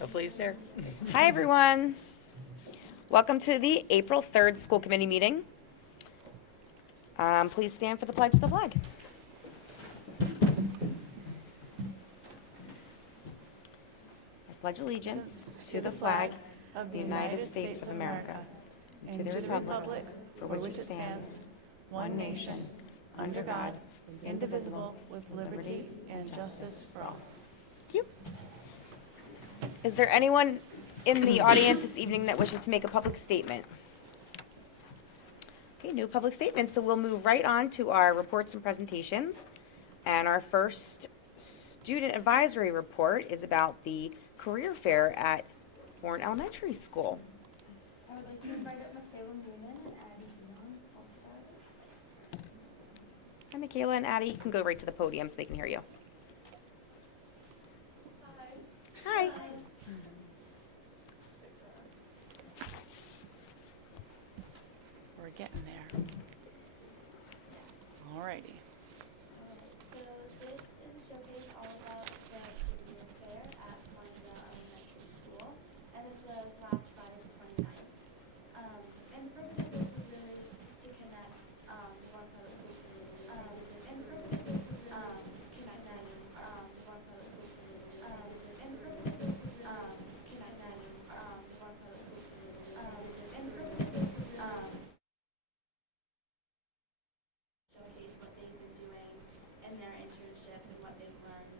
Hopefully he's there. Hi, everyone. Welcome to the April 3rd school committee meeting. Please stand for the pledge to the flag. I pledge allegiance to the flag of the United States of America and to the republic for which it stands, one nation, under God, indivisible, with liberty and justice for all. Thank you. Is there anyone in the audience this evening that wishes to make a public statement? Okay, no public statements, so we'll move right on to our reports and presentations. And our first student advisory report is about the career fair at Bourne Elementary School. I would like to invite up Michaela Newman and Addie Young to talk about it. Hi, Michaela and Addie, you can go right to the podium so they can hear you. Hi. We're getting there. All righty. So this is a showcase all about the career fair at Bourne Elementary School, and this was last Friday the 29th. And the purpose of this was really to connect one public school community. And the purpose of this was really to connect one public school community. And the purpose of this was really to connect one public school community. And the purpose of this was really showcase what they've been doing in their internships and what they've learned.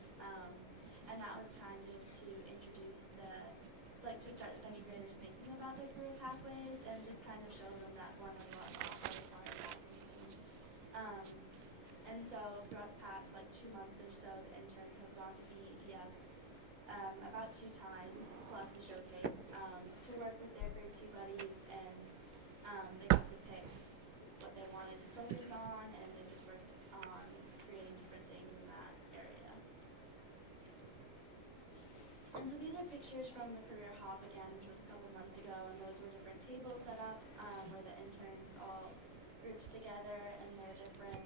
And that was kind of to introduce to start second graders thinking about their career pathways and just kind of show them that one on one offer as far as and so throughout the past 2 months or so, the interns have gone to BES about 2 times plus the showcase to work with their grade 2 buddies, and they got to pick what they wanted to focus on, and they just worked on creating different things in that area. And so these are pictures from the career hop again, which was a couple months ago, and those were different tables set up where the interns all grouped together in their different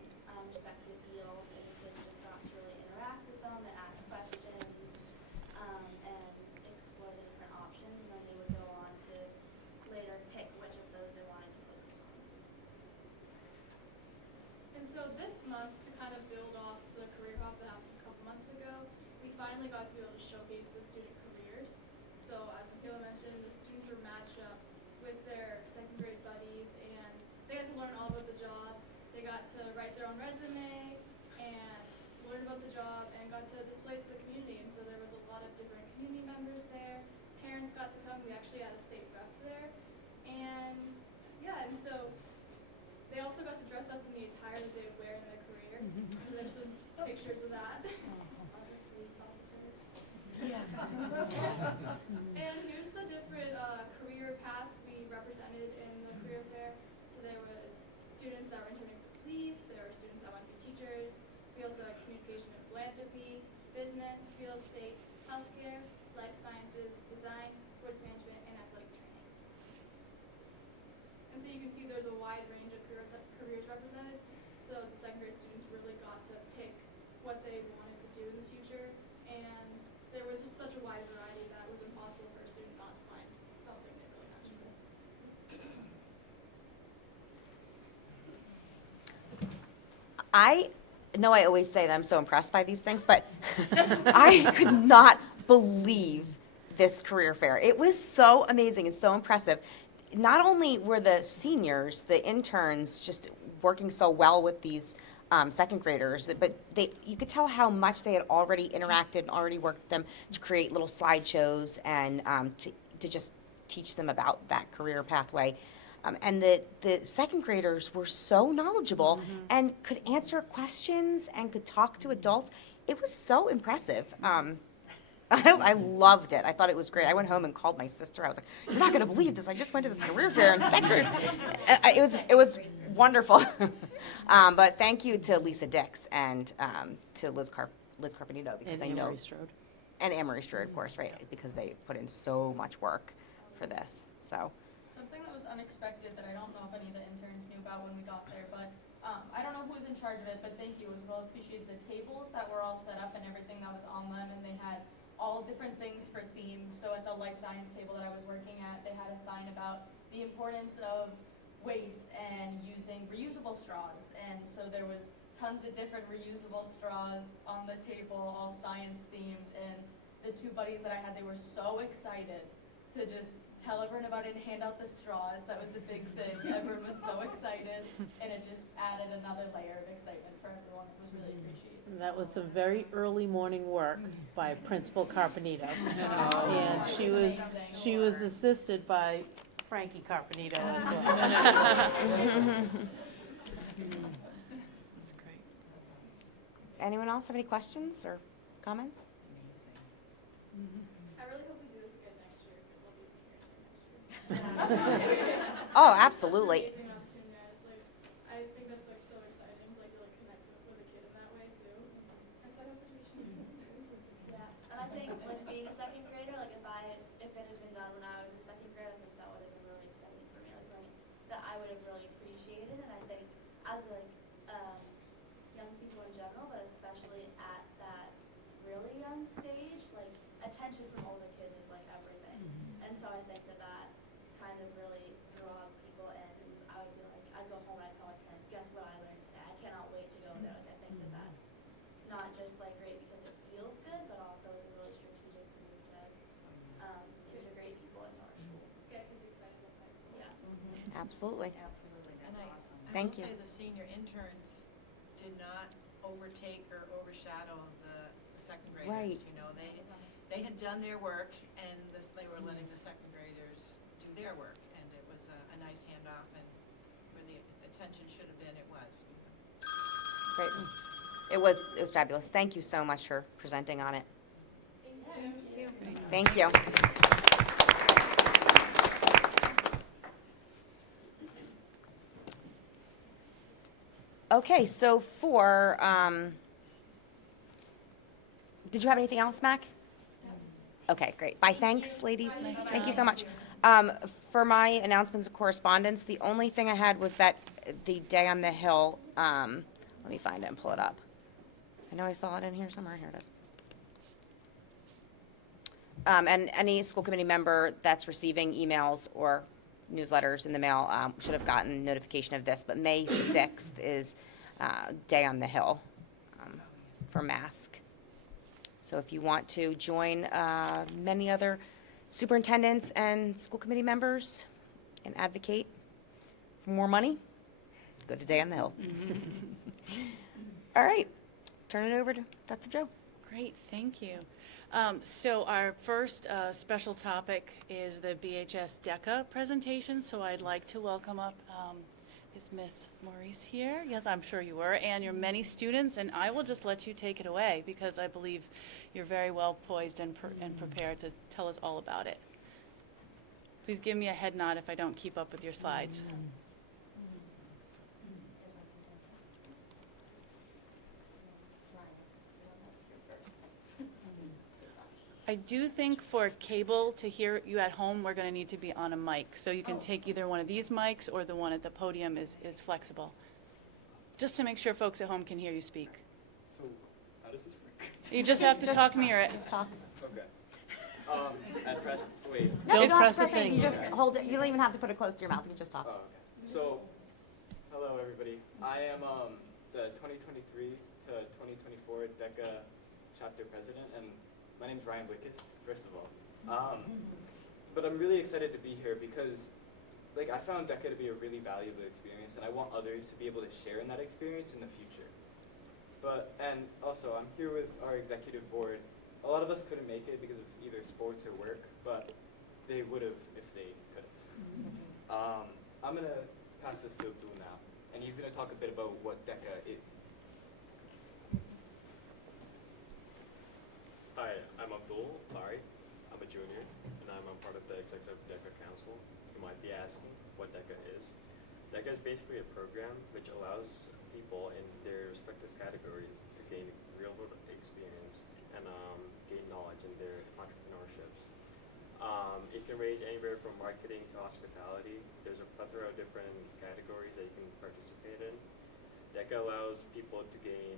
respective fields, and the kids just got to really interact with them and ask questions and explore the different options, and then they would go on to later pick which of those they wanted to focus on. And so this month, to kind of build off the career hop that happened a couple months ago, we finally got to be able to showcase the student careers. So as Michaela mentioned, the students were matched up with their second grade buddies, and they got to learn all about the job. They got to write their own resume and learn about the job and got to display it to the community. And so there was a lot of different community members there. Parents got to come. We actually had a state rep there. And yeah, and so they also got to dress up in the attire that they would wear in their career. So there's some pictures of that. Lots of police officers. Yeah. And here's the different career paths we represented in the career fair. So there was students that were interning for police, there were students that wanted to be teachers. We also had communication and philanthropy, business, real estate, healthcare, life sciences, design, sports management, and athletic training. And so you can see there's a wide range of careers represented. So the second grade students really got to pick what they wanted to do in the future, and there was just such a wide variety that it was impossible for a student not to find something they really matched with. I know I always say that I'm so impressed by these things, but I could not believe this career fair. It was so amazing and so impressive. Not only were the seniors, the interns, just working so well with these second graders, but you could tell how much they had already interacted and already worked with them to create little slideshows and to just teach them about that career pathway. And the second graders were so knowledgeable and could answer questions and could talk to adults. It was so impressive. I loved it. I thought it was great. I went home and called my sister. I was like, "You're not going to believe this. I just went to this career fair in second graders." It was wonderful. But thank you to Lisa Dix and to Liz Carpenito, because I know, and Anne-Marie Strode, of course, right? Because they put in so much work for this. So. Something that was unexpected that I don't know if any of the interns knew about when we got there, but I don't know who was in charge of it, but thank you. It was well appreciated. The tables that were all set up and everything that was on them, and they had all different things for themes. So at the life science table that I was working at, they had a sign about the importance of waste and using reusable straws. And so there was tons of different reusable straws on the table, all science themed. And the two buddies that I had, they were so excited to just tell everyone about it and hand out the straws. That was the big thing. Everyone was so excited, and it just added another layer of excitement for everyone. It was really appreciated. And that was some very early morning work by Principal Carpenito. And she was assisted by Frankie Carpenito as well. That's great. Anyone else have any questions or comments? I really hope we do this again next year because I'll be senior next year. Oh, absolutely. It's an amazing opportunity, guys. Like, I think that's like so exciting to like really connect with a kid in that way too. And so I hope we should continue. Yeah, and I think like being a second grader, like if it had been done when I was a second grade, I think that would have been really exciting for me. Like something that I would have really appreciated, and I think as like young people in general, but especially at that really young stage, like attention from older kids is like everything. And so I think that kind of really draws people in. I would be like, I'd go home and I'd tell my parents, guess what I learned today? I cannot wait to go there. Like I think that that's not just like great because it feels good, but also it's a really strategic move to integrate people into our school. Get kids excited about high school. Yeah. Absolutely. Absolutely, And that's I- awesome. Thank you. I will say the senior interns did not overtake or overshadow the second graders. Right. You know, they had done their work, and they were letting the second graders do their work, and it was a nice handoff, and where the attention should have been, it was. Great. It was fabulous. Thank you so much for presenting on it. Thank you. Okay, so did you have anything else, Mac? Okay, great. Bye, thanks, ladies. Thank you so much. For my announcements and correspondence, the only thing I had was that the Day on the Hill, let me find it and pull it up. I know I saw it in here somewhere. Here it is. And any school committee member that's receiving emails or newsletters in the mail should have gotten notification of this, but May 6th is Day on the Hill for mask. So if you want to join many other superintendents and school committee members and advocate for more money, go to Day on the Hill. All right, turn it over to Dr. Joe. Great, thank you. So our first special topic is the BHS DECA presentation, so I'd like to welcome up, is Miss Maurice here? Yes, I'm sure you were, and your many students, and I will just let you take it away because I believe you're very well poised and prepared to tell us all about it. Please give me a head nod if I don't keep up with your slides. I do think for cable to hear you at home, we're going to need to be on a mic. So you can take either one of these mics or the one at the podium is flexible. Just to make sure folks at home can hear you speak. So, how does this work? You just have to talk near it. Just talk. Okay. I press, wait. Don't You don't have press to the anything, you thing. just hold it, you don't even have to put it close to your mouth, you just talk. Oh, okay. So, hello everybody. I am the 2023 to 2024 DECA chapter president, and my name's Ryan Wickets, first of all. But I'm really excited to be here because, like, I found DECA to be a really valuable experience, and I want others to be able to share in that experience in the future. And also, I'm here with our executive board. A lot of us couldn't make it because of either sports or work, but they would have if they could have. I'm going to pass this to Abdul now, and he's going to talk a bit about what DECA is. Hi, I'm Abdul Tari. I'm a junior, and I'm a part of the Executive DECA Council. You might be asking what DECA is. DECA is basically a program which allows people in their respective categories to gain real-world experience and gain knowledge in their entrepreneurships. It can range anywhere from marketing to hospitality. There's a plethora of different categories that you can participate in. DECA allows people to gain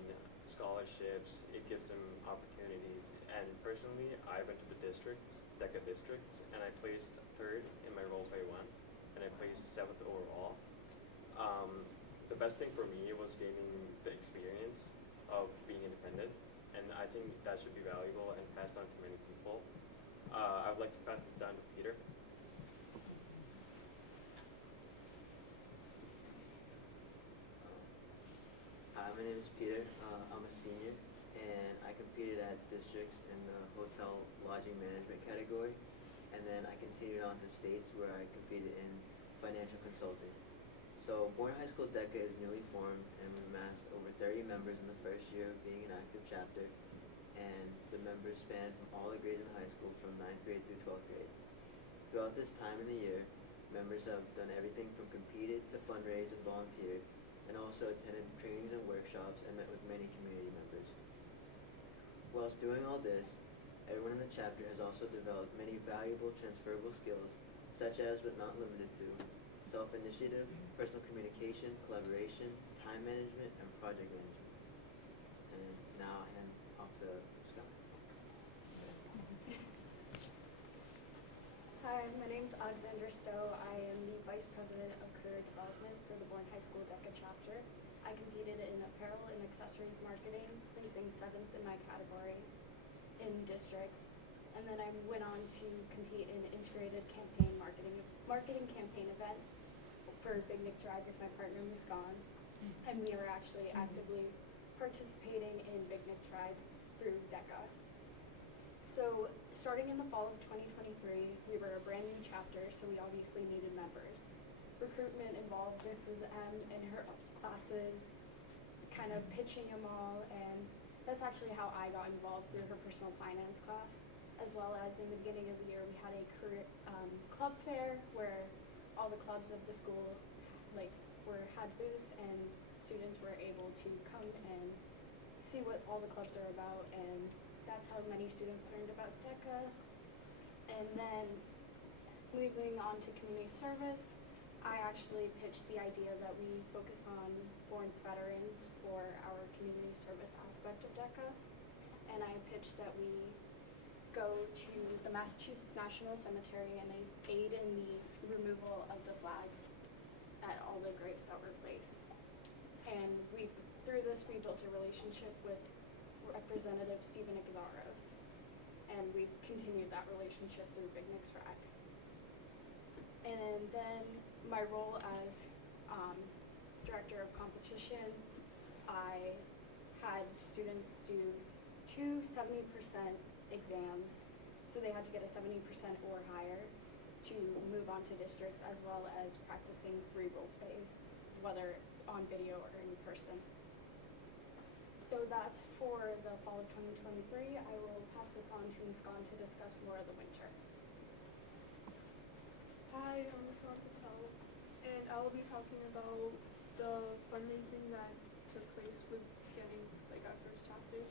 scholarships, it gives them opportunities. And personally, I went to the districts, DECA districts, and I placed third in my role play one, and I placed seventh overall. The best thing for me was gaining the experience of being independent, and I think that should be valuable and passed on to many people. I would like to pass this down to Peter. Hi, my name is Peter. I'm a senior, and I competed at districts in the hotel lodging management category, and then I continued on to states where I competed in financial consulting. So Bourne High School DECA is newly formed, and we've amassed over 30 members in the first year of being an active chapter, and the members span from all the grades in high school from 9th grade through 12th grade. Throughout this time in the year, members have done everything from competed to fundraise and volunteered, and also attended trainings and workshops and met with many community members. Whilst doing all this, everyone in the chapter has also developed many valuable transferable skills, such as but not limited to self-initiative, personal communication, collaboration, time management, and project management. And now I hand off to Scott. Hi, my name is Alexander Stowe. I am the Vice President of Career Development for the Bourne High School DECA chapter. I competed in apparel and accessories marketing, placing 7th in my category in districts. And then I went on to compete in integrated campaign marketing campaign event for Big Nick Drive with my partner Muskan. And we are actually actively participating in Big Nick Drive through DECA. So starting in the fall of 2023, we were a brand new chapter, so we obviously needed members. Recruitment involved Mrs. M and her classes, kind of pitching them all, and that's actually how I got involved through her personal finance class, as well as in the beginning of the year we had a career club fair where all the clubs of the school had booths, and students were able to come and see what all the clubs are about, and that's how many students learned about DECA. And then moving on to community service, I actually pitched the idea that we focus on Bourne's veterans for our community service aspect of DECA, and I pitched that we go to the Massachusetts National Cemetery and aid in the removal of the flags at all the graves that were placed. And through this we built a relationship with Representative Stephen Ixaros, and we've continued that relationship through Big Nick's Rec. And then my role as director of competition, I had students do 2 70% exams, so they had to get a 70% or higher to move on to districts, as well as practicing 3 role plays, whether on video or in person. So that's for the fall of 2023. I will pass this on to Muskan to discuss more of the winter. Hi, I'm Muskan Patel, and I will be talking about the fundraising that took place with getting our first chapter.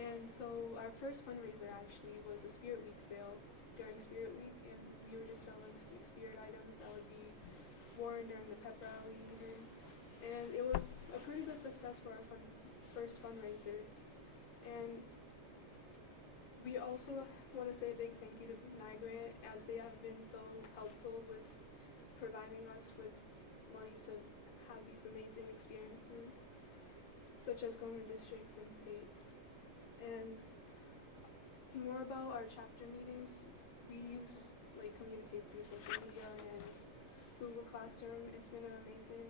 And so our first fundraiser actually was a Spirit Week sale during Spirit Week, and we were just selling spirit items that would be worn during the pep rally even. And it was a pretty good success for our first fundraiser. And we also want to say a big thank you to NIGRANT, as they have been so helpful with providing us with money to have these amazing experiences, such as going to districts and states. And more about our chapter meetings, we communicate through social media and Google Classroom. It's been an amazing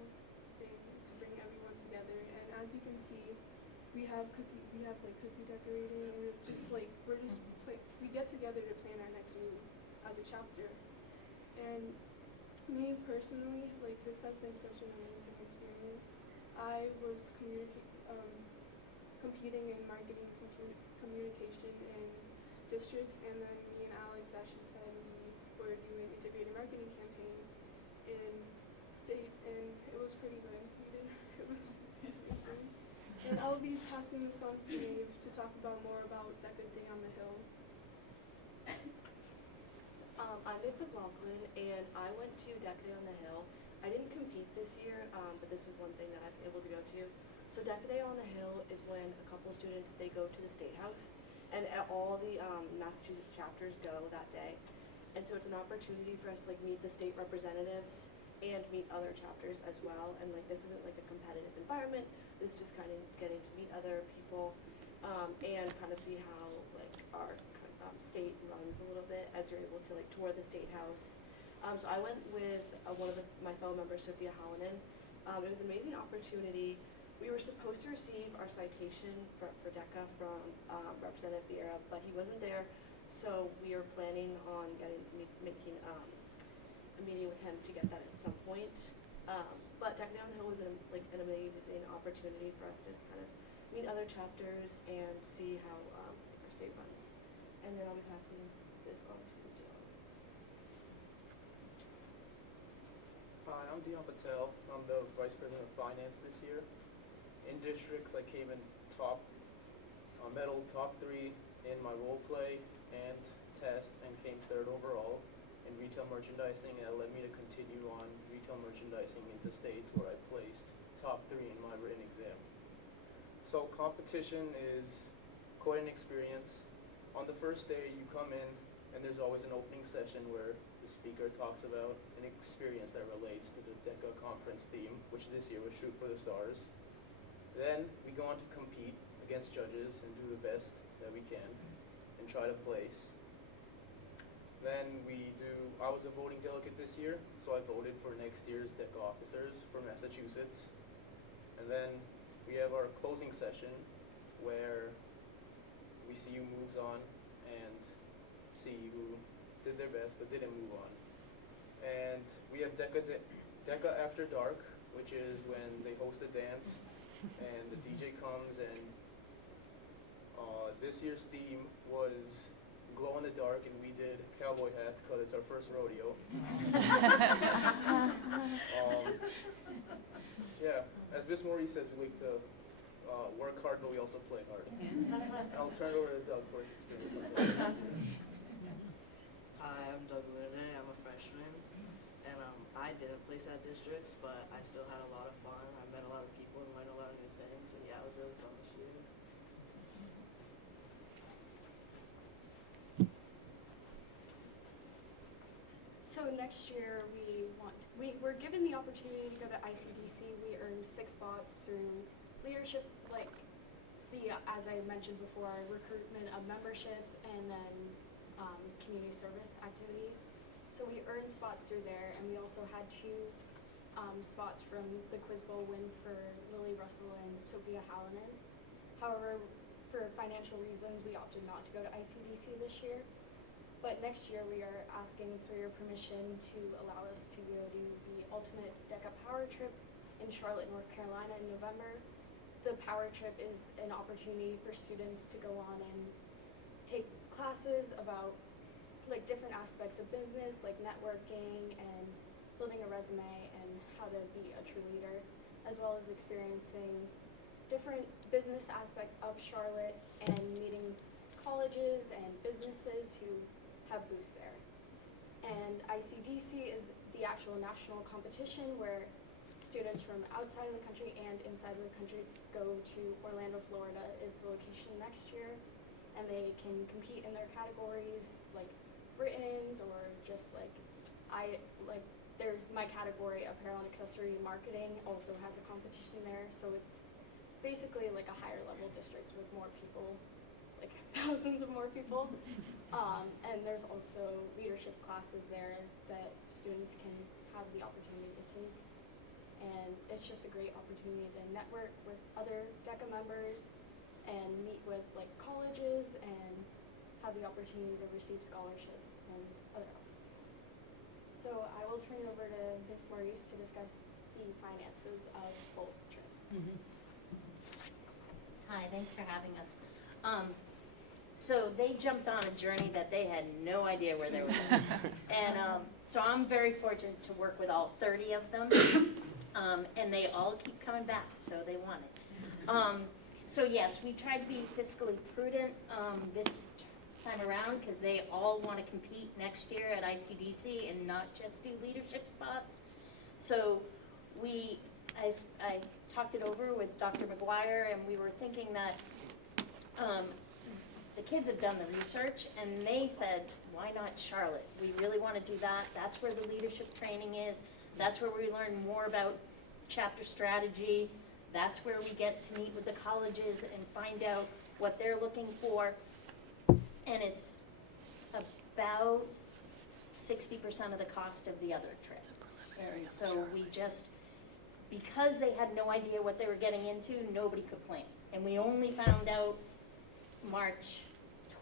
thing to bring everyone together. And as you can see, we have cookie decorating, and we get together to plan our next move as a chapter. And me personally, this has been such an amazing experience. I was competing in marketing communication in districts, and then me and Alex, as she said, we were doing integrated marketing campaign in states, and it was pretty good. It was amazing. And I'll be passing this on to Dave to talk more about DECA Day on the Hill. I'm Nick McLaughlin, and I went to DECA Day on the Hill. I didn't compete this year, but this was one thing that I was able to go to. So DECA Day on the Hill is when a couple of students, they go to the State House, and all the Massachusetts chapters go that day. And so it's an opportunity for us to like meet the state representatives and meet other chapters as well. And like this isn't like a competitive environment. This is just kind of getting to meet other people and kind of see how like our state runs a little bit as you're able to like tour the State House. So I went with one of my fellow members, Sophia Hallinan. It was an amazing opportunity. We were supposed to receive our citation for DECA from Representative Vieira, but he wasn't there. So we are planning on making a meeting with him to get that at some point. But DECA Down the Hill was an amazing opportunity for us to just kind of meet other chapters and see how our state runs. And then I'll be passing this on to Jill. Hi, I'm Dion Patel. I'm the Vice President of Finance this year. In districts, I came in medal top 3 in my role play and test, and came 3rd overall in retail merchandising, and it led me to continue on retail merchandising into states where I placed top 3 in my written exam. So competition is quite an experience. On the first day, you come in, and there's always an opening session where the speaker talks about an experience that relates to the DECA conference theme, which this year was Shoot for the Stars. Then we go on to compete against judges and do the best that we can and try to place. Then I was a voting delegate this year, so I voted for next year's DECA officers for Massachusetts. And then we have our closing session where we see who moves on and see who did their best but didn't move on. And we have DECA After Dark, which is when they host a dance and the DJ comes, and this year's theme was glow in the dark, and we did cowboy hats because it's our first rodeo. Yeah, as Miss Maurice says, we like to work hard, but we also play hard. I'll turn it over to Doug for his experience. Hi, I'm Doug Lerner. I'm a freshman, and I didn't place at districts, but I still had a lot of fun. I met a lot of people and learned a lot of new things, and yeah, it was really fun this year. So next year we were given the opportunity to go to ICDC. We earned 6 spots through leadership, like as I mentioned before, recruitment of memberships and then community service activities. So we earned spots through there, and we also had 2 spots from the Quiz Bowl win for Lily Russell and Sophia Hallinan. However, for financial reasons, we opted not to go to ICDC this year. But next year we are asking for your permission to allow us to go to the Ultimate DECA Power Trip in Charlotte, North Carolina in November. The Power Trip is an opportunity for students to go on and take classes about like different aspects of business, like networking and building a resume and how to be a true leader, as well as experiencing different business aspects of Charlotte and meeting colleges and businesses who have booths there. And ICDC is the actual national competition where students from outside of the country and inside of the country go to Orlando, Florida is the location next year, and they can compete in their categories like written or just like there's my category, apparel and accessory marketing, also has a competition there. So it's basically like a higher level district with more people, like thousands of more people. And there's also leadership classes there that students can have the opportunity to take. And it's just a great opportunity to network with other DECA members and meet with like colleges and have the opportunity to receive scholarships and other help. So I will turn it over to Ms. Maurice to discuss the finances of both trips. Hi, thanks for having us. So they jumped on a journey that they had no idea where they were going. And so I'm very fortunate to work with all 30 of them. And they all keep coming back, so they want it. So yes, we tried to be fiscally prudent this time around because they all want to compete next year at ICDC and not just do leadership spots. So I talked it over with Dr. McGuire, and we were thinking that the kids have done the research, and they said, why not Charlotte? We really want to do that. That's where the leadership training is. That's where we learn more about chapter strategy. That's where we get to meet with the colleges and find out what they're looking for. And it's about 60% of the cost of the other trip. And so we just, because they had no idea what they were getting into, nobody could plan. And we only found out March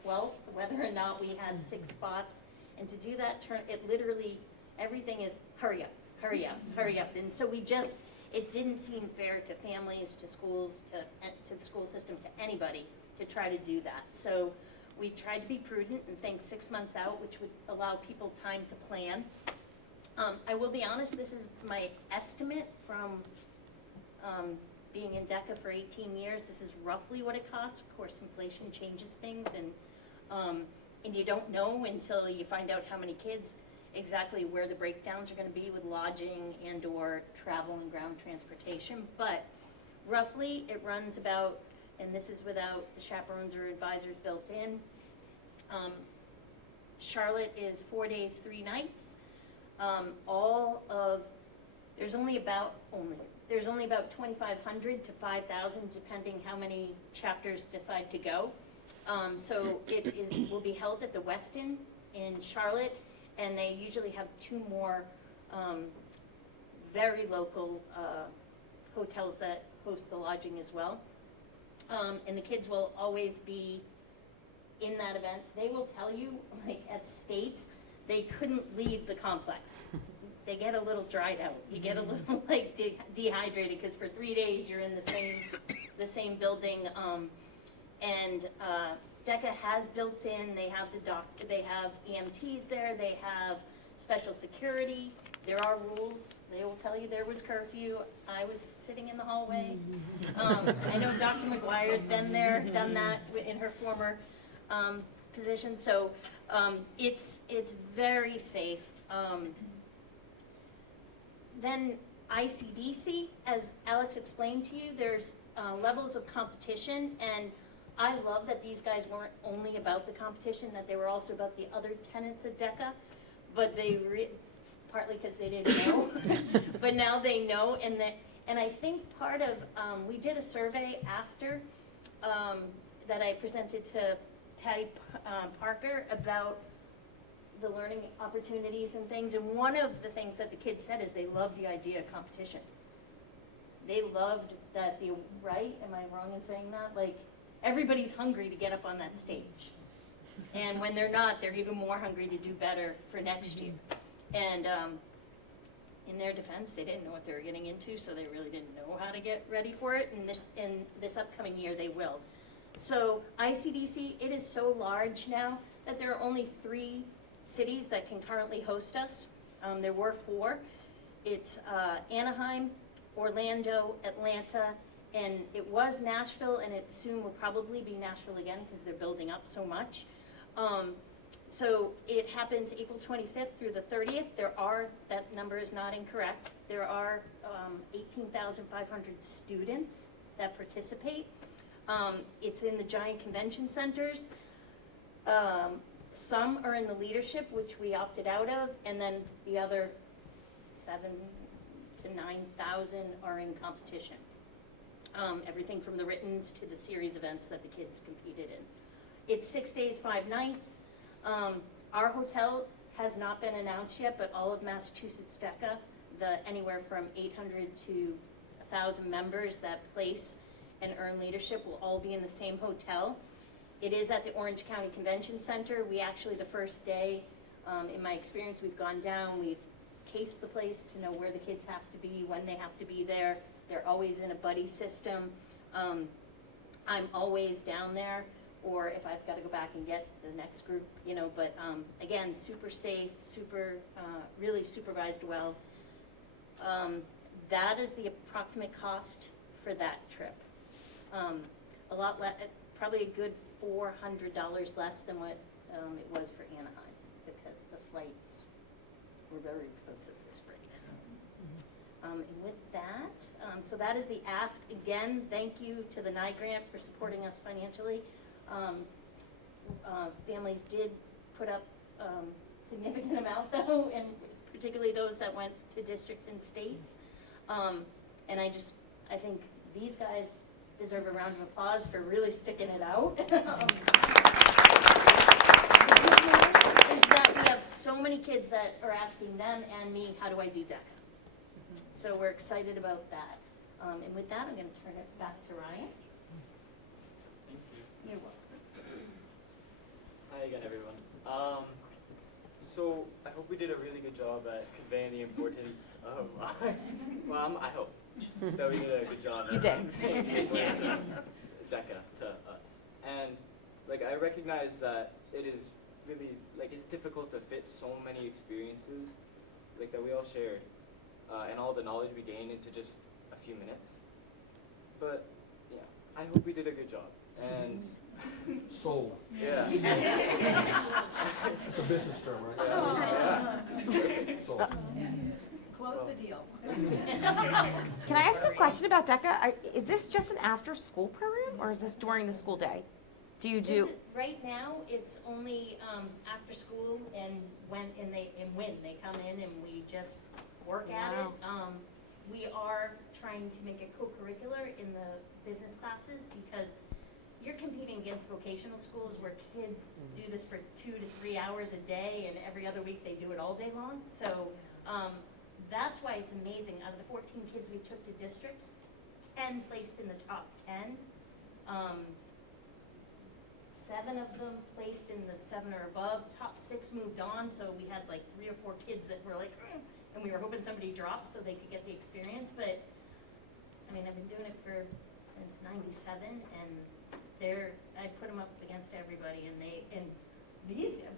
12th whether or not we had 6 spots. And to do that turn, it literally, everything is hurry up, hurry up, hurry up. And so we just, it didn't seem fair to families, to schools, to the school system, to anybody to try to do that. So we tried to be prudent and think 6 months out, which would allow people time to plan. I will be honest, this is my estimate from being in DECA for 18 years. This is roughly what it costs. Of course, inflation changes things, and you don't know until you find out how many kids, exactly where the breakdowns are going to be with lodging and or travel and ground transportation. But roughly it runs about, and this is without the chaperones or advisors built in, Charlotte is 4 days, 3 nights. There's only about 2,500 to 5,000, depending how many chapters decide to go. So it will be held at the Westin in Charlotte, and they usually have 2 more very local hotels that host the lodging as well. And the kids will always be in that event. They will tell you, like at States, they couldn't leave the complex. They get a little dried out. You get a little like dehydrated because for 3 days you're in the same building. And DECA has built in. They have they have EMTs there. They have special security. There are rules. They will tell you there was curfew. I was sitting in the hallway. I know Dr. McGuire's been there, done that in her former position. So it's very safe. Then ICDC, as Alex explained to you, there's levels of competition, and I love that these guys weren't only about the competition, that they were also about the other tenets of DECA, but partly because they didn't know, but now they know, and I think part of, we did a survey after that I presented to Patty Parker about the learning opportunities and things, and one of the things that the kids said is they loved the idea of competition. They loved that right? Am I wrong in saying that? Like, everybody's hungry to get up on that stage. And when they're not, they're even more hungry to do better for next year. And in their defense, they didn't know what they were getting into, so they really didn't know how to get ready for it. And this upcoming year, they will. So ICDC, it is so large now that there are only 3 cities that can currently host us. There were 4. It's Anaheim, Orlando, Atlanta, and it was Nashville, and it soon will probably be Nashville again because they're building up so much. So it happens April 25th through the 30th. That number is not incorrect. There are 18,500 students that participate. It's in the giant convention centers. Some are in the leadership, which we opted out of, and then the other 7,000 to 9,000 are in competition. Everything from the writtens to the series events that the kids competed in. It's 6 days, 5 nights. Our hotel has not been announced yet, but all of Massachusetts DECA, anywhere from 800 to 1,000 members that place and earn leadership will all be in the same hotel. It is at the Orange County Convention Center. We actually, the first day, in my experience, we've gone down, we've cased the place to know where the kids have to be, when they have to be there. They're always in a buddy system. I'm always down there, or if I've got to go back and get the next group, but again, super safe, really supervised well. That is the approximate cost for that trip. A lot less, probably a good $400 less than what it was for Anaheim, because the flights were very expensive this spring. And with that, so that is the ask. Again, thank you to the NI grant for supporting us financially. Families did put up significant amount though, and particularly those that went to districts and states. And I think these guys deserve a round of applause for really sticking it out. The good news is that we have so many kids that are asking them and me, how do I do DECA? So we're excited about that. And with that, I'm going to turn it back to Ryan. Thank you. You're welcome. Hi again, everyone. So I hope we did a really good job at conveying the importance of. I hope that we did a good job at conveying the importance of DECA to us. And I recognize that it is really it's difficult to fit so many experiences that we all shared and all the knowledge we gained into just a few minutes. But yeah, I hope we did a good job. And Sold. yeah. It's a business term, right? Yeah. Sold. Close the deal. Can I ask a question about DECA? Is this just an after-school program, or is this during the school day? Do you do? Right now, it's only after school and when they come in and we just work at it. We are trying to make it co-curricular in the business classes because you're competing against vocational schools where kids do this for 2 to 3 hours a day, and every other week they do it all day long. So that's why it's amazing. Out of the 14 kids we took to districts, 10 placed in the top 10. 7 of them placed in the 7 or above. Top 6 moved on, so we had 3 or 4 kids that were and we were hoping somebody dropped so they could get the experience. But I mean, I've been doing it since '97, and I put them up against everybody, and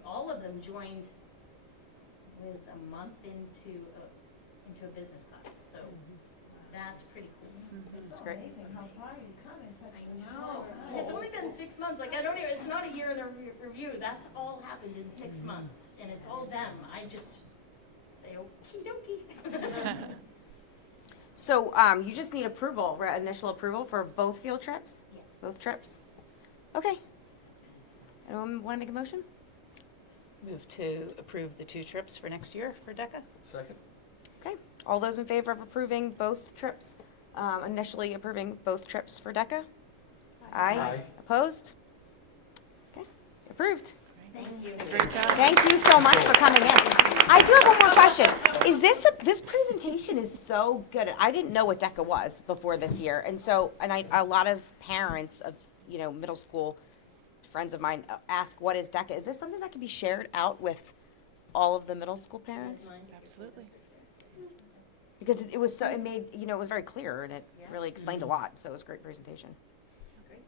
all of them joined with a month into a business class. So that's pretty cool. That's great. How far you come in such a No, it's only been 6 months. It's not a year in a review. That's all happened in 6 months, and it's all them. I just say, okie dokie. So you just need approval, right? Initial approval for both field trips? Yes. Both trips? Okay. Anyone want to make a motion? Move to approve the 2 trips for next year for DECA. Second? Okay. All those in favor of approving both trips, initially approving both trips for DECA? Aye. Opposed? Okay. Approved. Thank you. Great job. Thank you so much for coming in. I do have one more question. Is this presentation is so good. I didn't know what DECA was before this year, and a lot of parents of middle school friends of mine ask, what is DECA? Is this something that can be shared out with all of the middle school parents? Absolutely. Because it was it was very clear, and it really explained a lot. So it was a great presentation. Great.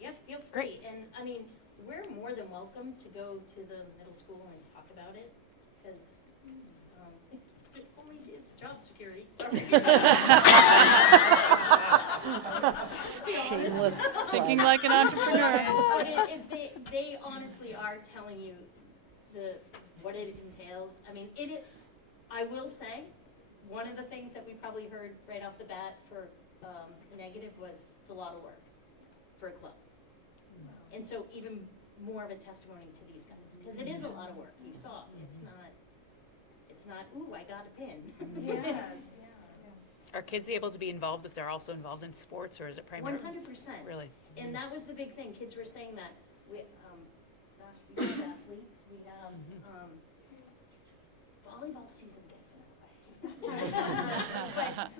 Yeah, feel free. Great. And I mean, we're more than welcome to go to the middle school and talk about it, because it only is job security. Sorry. Let's be honest. Shameless. Thinking like an entrepreneur. But they honestly are telling you what it entails. I mean, I will say, one of the things that we probably heard right off the bat for the negative was it's a lot of work for a club. And so even more of a testimony to these guys, because it is a lot of work. You saw, it's not, ooh, I got a pin. Yes. Are kids able to be involved if they're also involved in sports, or is it primarily? 100%. Really? And that was the big thing. Kids were saying that we have athletes, we have volleyball season gets underway.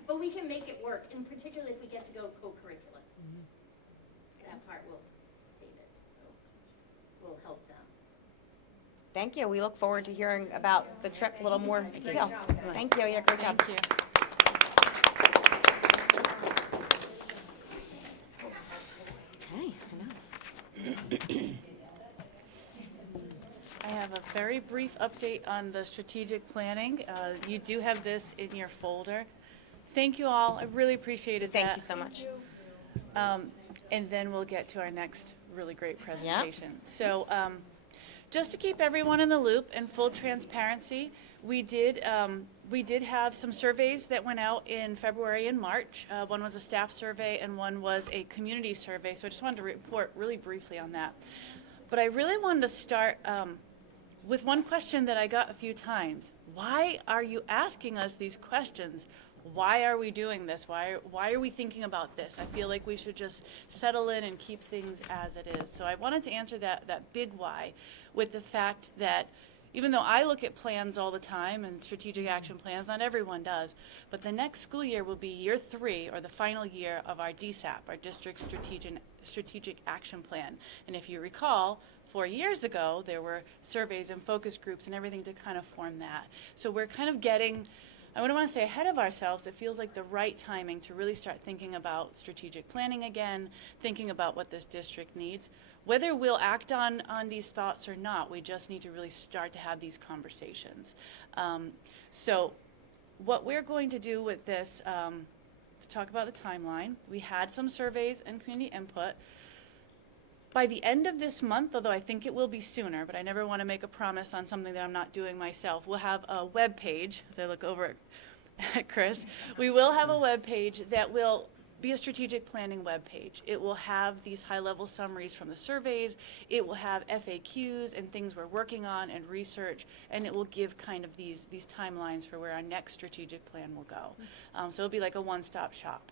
but we can make it work, and particularly if we get to go co-curricular. That part will save it, so we'll help them. Thank you. We look forward to hearing about the trip a little more detail. Thank you. Yeah, great job. Thank you. Okay, I have a very brief update on the strategic planning. You do have this in your folder. Thank you all. I really appreciated that. Thank you so much. And then we'll get to our next really great presentation. So just to keep everyone in the loop and full transparency, we did We did have some surveys that went out in February and March. One was a staff survey and one was a community survey, so I just wanted to report really briefly on that. But I really wanted to start with one question that I got a few times. Why are you asking us these questions? Why are we doing this? Why are we thinking about this? I feel like we should just settle in and keep things as it is. So I wanted to answer that big why with the fact that even though I look at plans all the time and strategic action plans, not everyone does, but the next school year will be year 3 or the final year of our DSAP, our District Strategic Action Plan. And if you recall, 4 years ago, there were surveys and focus groups and everything to kind of form that. So we're kind of getting, I wouldn't want to say ahead of ourselves, it feels like the right timing to really start thinking about strategic planning again, thinking about what this district needs. Whether we'll act on these thoughts or not, we just need to really start to have these conversations. So what we're going to do with this, to talk about the timeline, we had some surveys and community input. By the end of this month, although I think it will be sooner, but I never want to make a promise on something that I'm not doing myself, we'll have a web page, as I look over at Chris, we will have a web page that will be a strategic planning web page. It will have these high-level summaries from the surveys, it will have FAQs and things we're working on and research, and it will give kind of these timelines for where our next strategic plan will go. So it'll be like a one-stop shop.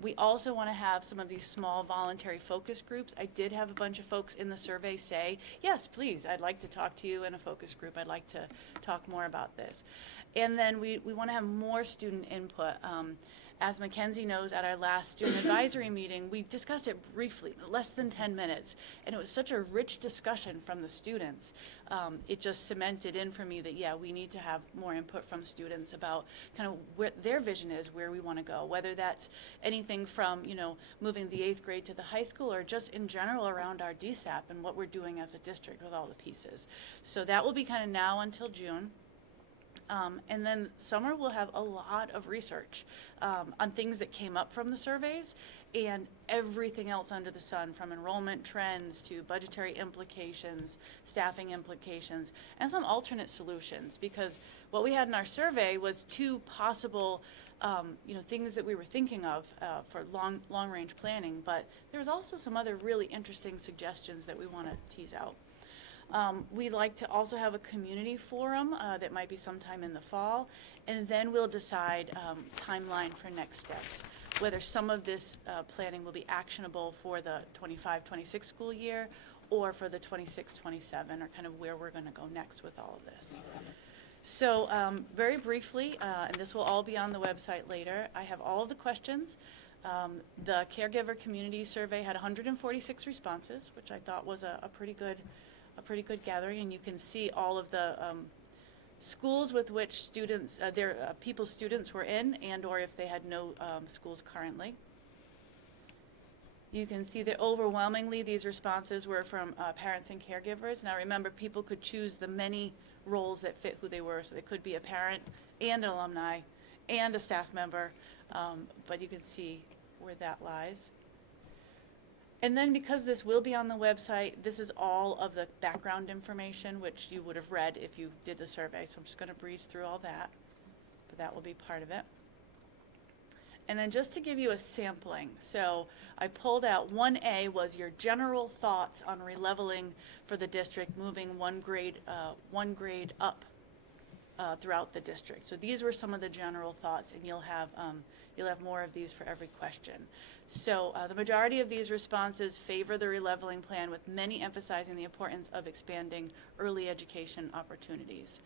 We also want to have some of these small voluntary focus groups. I did have a bunch of folks in the survey say, yes, please, I'd like to talk to you in a focus group. I'd like to talk more about this. And then we want to have more student input. As Mackenzie knows, at our last student advisory meeting, we discussed it briefly, less than 10 minutes, and it was such a rich discussion from the students. It just cemented in for me that, yeah, we need to have more input from students about kind of what their vision is, where we want to go, whether that's anything from, moving the 8th grade to the high school or just in general around our DSAP and what we're doing as a district with all the pieces. So that will be kind of now until June. And then summer we'll have a lot of research on things that came up from the surveys and everything else under the sun, from enrollment trends to budgetary implications, staffing implications, and some alternate solutions, because what we had in our survey was 2 possible things that we were thinking of for long-range planning, but there was also some other really interesting suggestions that we want to tease out. We'd like to also have a community forum that might be sometime in the fall, and then we'll decide timeline for next steps, whether some of this planning will be actionable for the 25-26 school year or for the 26-27, or kind of where we're going to go next with all of this. So very briefly, and this will all be on the website later, I have all of the questions. The caregiver community survey had 146 responses, which I thought was a pretty good gathering, and you can see all of the schools with which students, students were in, and or if they had no schools currently. You can see that overwhelmingly these responses were from parents and caregivers. Now remember, people could choose the many roles that fit who they were, so they could be a parent and an alumni and a staff member, but you can see where that lies. And then because this will be on the website, this is all of the background information, which you would have read if you did the survey. So I'm just going to breeze through all that, but that will be part of it. And then just to give you a sampling, so I pulled out 1A was your general thoughts on releveling for the district, moving one grade up throughout the district. So these were some of the general thoughts, and you'll have more of these for every question. So the majority of these responses favor the releveling plan, with many emphasizing the importance of expanding early education opportunities.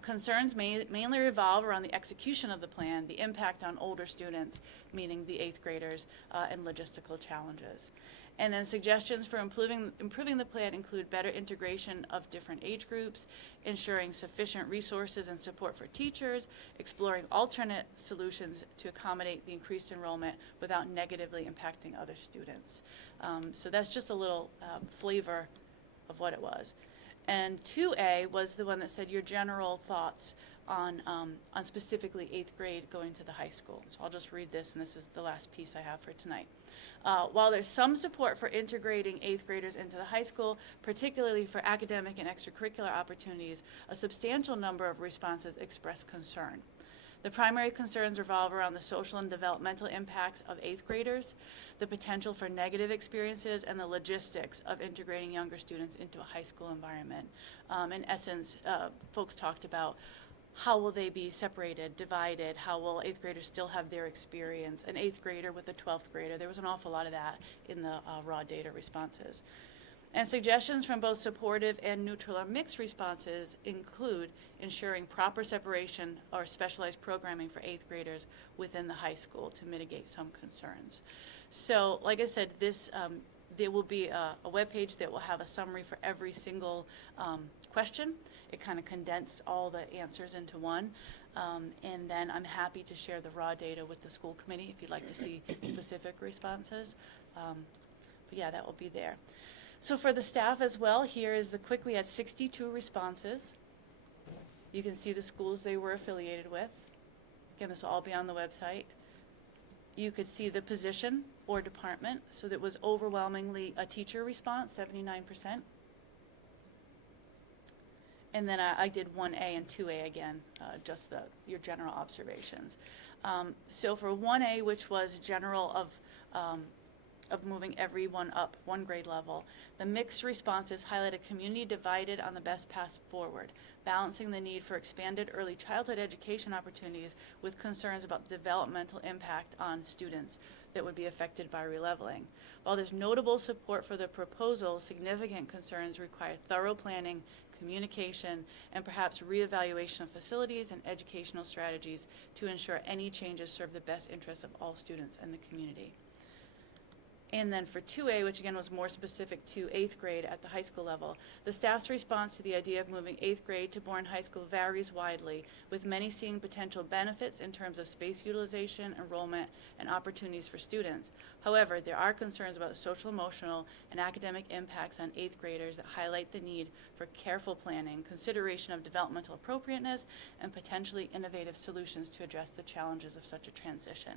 Concerns mainly revolve around the execution of the plan, the impact on older students, meaning the 8th graders, and logistical challenges. And then suggestions for improving the plan include better integration of different age groups, ensuring sufficient resources and support for teachers, exploring alternate solutions to accommodate the increased enrollment without negatively impacting other students. So that's just a little flavor of what it was. And 2A was the one that said your general thoughts on specifically 8th grade going to the high school. So I'll just read this, and this is the last piece I have for tonight. While there's some support for integrating 8th graders into the high school, particularly for academic and extracurricular opportunities, a substantial number of responses express concern. The primary concerns revolve around the social and developmental impacts of 8th graders, the potential for negative experiences, and the logistics of integrating younger students into a high school environment. In essence, folks talked about how will they be separated, divided, how will 8th graders still have their experience, an 8th grader with a 12th grader. There was an awful lot of that in the raw data responses. And suggestions from both supportive and neutral or mixed responses include ensuring proper separation or specialized programming for 8th graders within the high school to mitigate some concerns. So, like I said, this there will be a webpage that will have a summary for every single question. It kind of condensed all the answers into one. And then I'm happy to share the raw data with the school committee if you'd like to see specific responses. But yeah, that will be there. So for the staff as well, here is the quick. We had 62 responses. You can see the schools they were affiliated with. Again, this will all be on the website. You could see the position or department. So that was overwhelmingly a teacher response, 79%. And then I did 1A and 2A again, just your general observations. So for 1A, which was general of moving everyone up one grade level, the mixed responses highlight a community divided on the best path forward, balancing the need for expanded early childhood education opportunities with concerns about the developmental impact on students that would be affected by releveling. While there's notable support for the proposal, significant concerns require thorough planning, communication, and perhaps reevaluation of facilities and educational strategies to ensure any changes serve the best interests of all students and the community. And then for 2A, which again was more specific to 8th grade at the high school level, the staff's response to the idea of moving 8th grade to Bourne High School varies widely, with many seeing potential benefits in terms of space utilization, enrollment, and opportunities for students. However, there are concerns about the social, emotional, and academic impacts on 8th graders that highlight the need for careful planning, consideration of developmental appropriateness, and potentially innovative solutions to address the challenges of such a transition.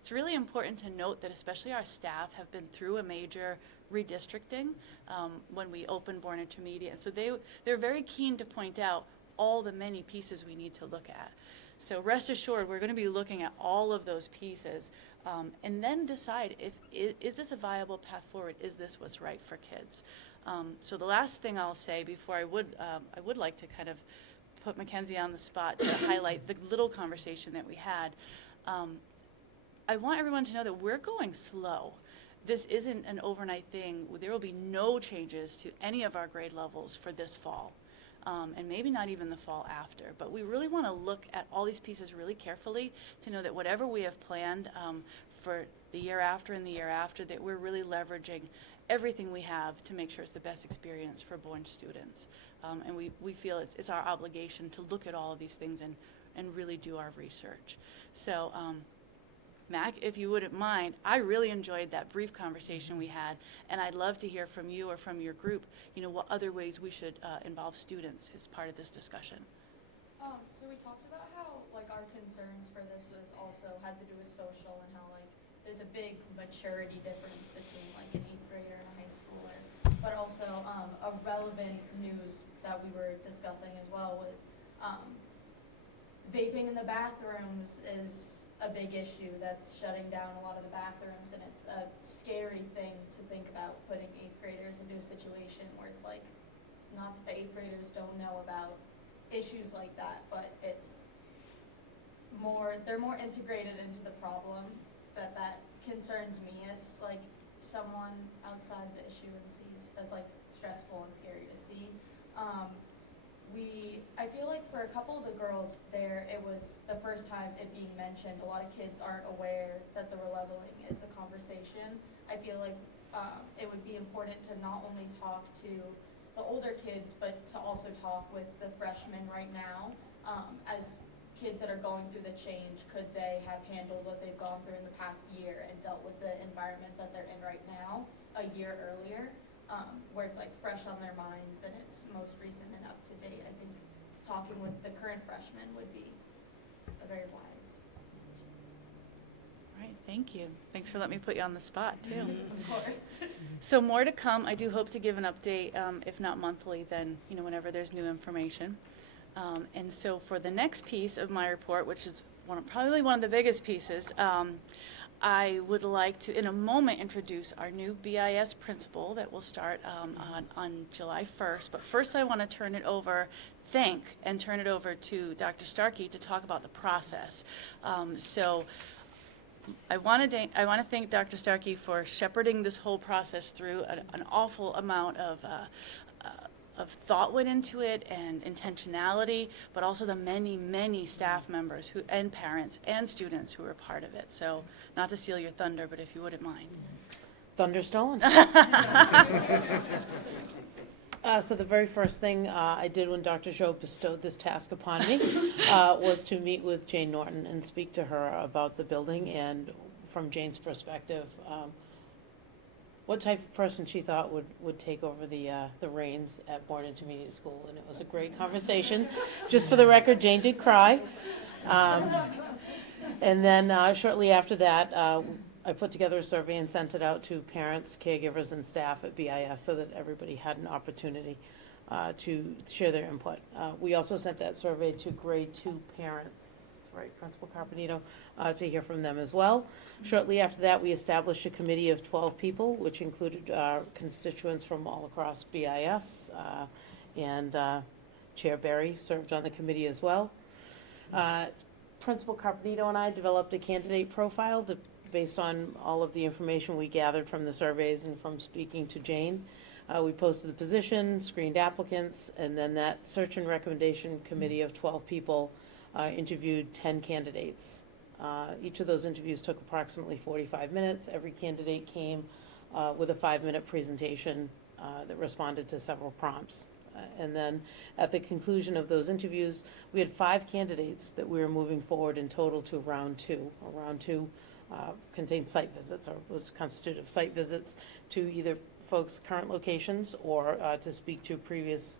It's really important to note that especially our staff have been through a major redistricting when we opened Bourne Intermediate. So they're very keen to point out all the many pieces we need to look at. So rest assured, we're going to be looking at all of those pieces and then decide is this a viable path forward? Is this what's right for kids? So the last thing I'll say before I would like to kind of put Mackenzie on the spot to highlight the little conversation that we had. I want everyone to know that we're going slow. This isn't an overnight thing. There will be no changes to any of our grade levels for this fall, and maybe not even the fall after. But we really want to look at all these pieces really carefully to know that whatever we have planned for the year after and the year after, that we're really leveraging everything we have to make sure it's the best experience for Bourne students. And we feel it's our obligation to look at all of these things and really do our research. So, Mac, if you wouldn't mind, I really enjoyed that brief conversation we had, and I'd love to hear from you or from your group, what other ways we should involve students as part of this discussion. So we talked about how, our concerns for this was also had to do with social and how, there's a big maturity difference between, an 8th grader and a high schooler. But also, a relevant news that we were discussing as well was vaping in the bathrooms is a big issue that's shutting down a lot of the bathrooms, and it's a scary thing to think about putting 8th graders into a situation where it's not that the 8th graders don't know about issues like that, but it's they're more integrated into the problem that concerns me as someone outside the issue and sees that's stressful and scary to see. I feel like for a couple of the girls there, it was the first time it being mentioned. A lot of kids aren't aware that the releveling is a conversation. I feel like it would be important to not only talk to the older kids, but to also talk with the freshmen right now. As kids that are going through the change, could they have handled what they've gone through in the past year and dealt with the environment that they're in right now a year earlier? Where it's fresh on their minds and it's most recent and up to date. I think talking with the current freshmen would be a very wise decision. All right, Thank you. Thanks for letting me put you on the spot, too. Of course. So more to come. I do hope to give an update, if not monthly, then, whenever there's new information. And so for the next piece of my report, which is probably one of the biggest pieces, I would like to, in a moment, introduce our new BIS principal that will start on July 1st. But first I want to turn it over to Dr. Starkey to talk about the process. So I want to thank Dr. Starkey for shepherding this whole process through. An awful amount of thought went into it and intentionality, but also the many, many staff members and parents and students who were part of it. So not to steal your thunder, but if you wouldn't mind. Thunder stolen. So the very first thing I did when Dr. Joe bestowed this task upon me was to meet with Jane Norton and speak to her about the building and from Jane's perspective, what type of person she thought would take over the reins at Bourne Intermediate School. And it was a great conversation. Just for the record, Jane did cry. And then shortly after that, I put together a survey and sent it out to parents, caregivers, and staff at BIS so that everybody had an opportunity to share their input. We also sent that survey to grade 2 parents, right, Principal Carpenito, to hear from them as well. Shortly after that, we established a committee of 12 people, which included constituents from all across BIS, and Chair Berry served on the committee as well. Principal Carpenito and I developed a candidate profile based on all of the information we gathered from the surveys and from speaking to Jane. We posted the position, screened applicants, and then that search and recommendation committee of 12 people interviewed 10 candidates. Each of those interviews took approximately 45 minutes. Every candidate came with a 5-minute presentation that responded to several prompts. And then at the conclusion of those interviews, we had 5 candidates that we were moving forward in total to round 2. Round 2 contained site visits, or was constituted of site visits to either folks' current locations or to speak to previous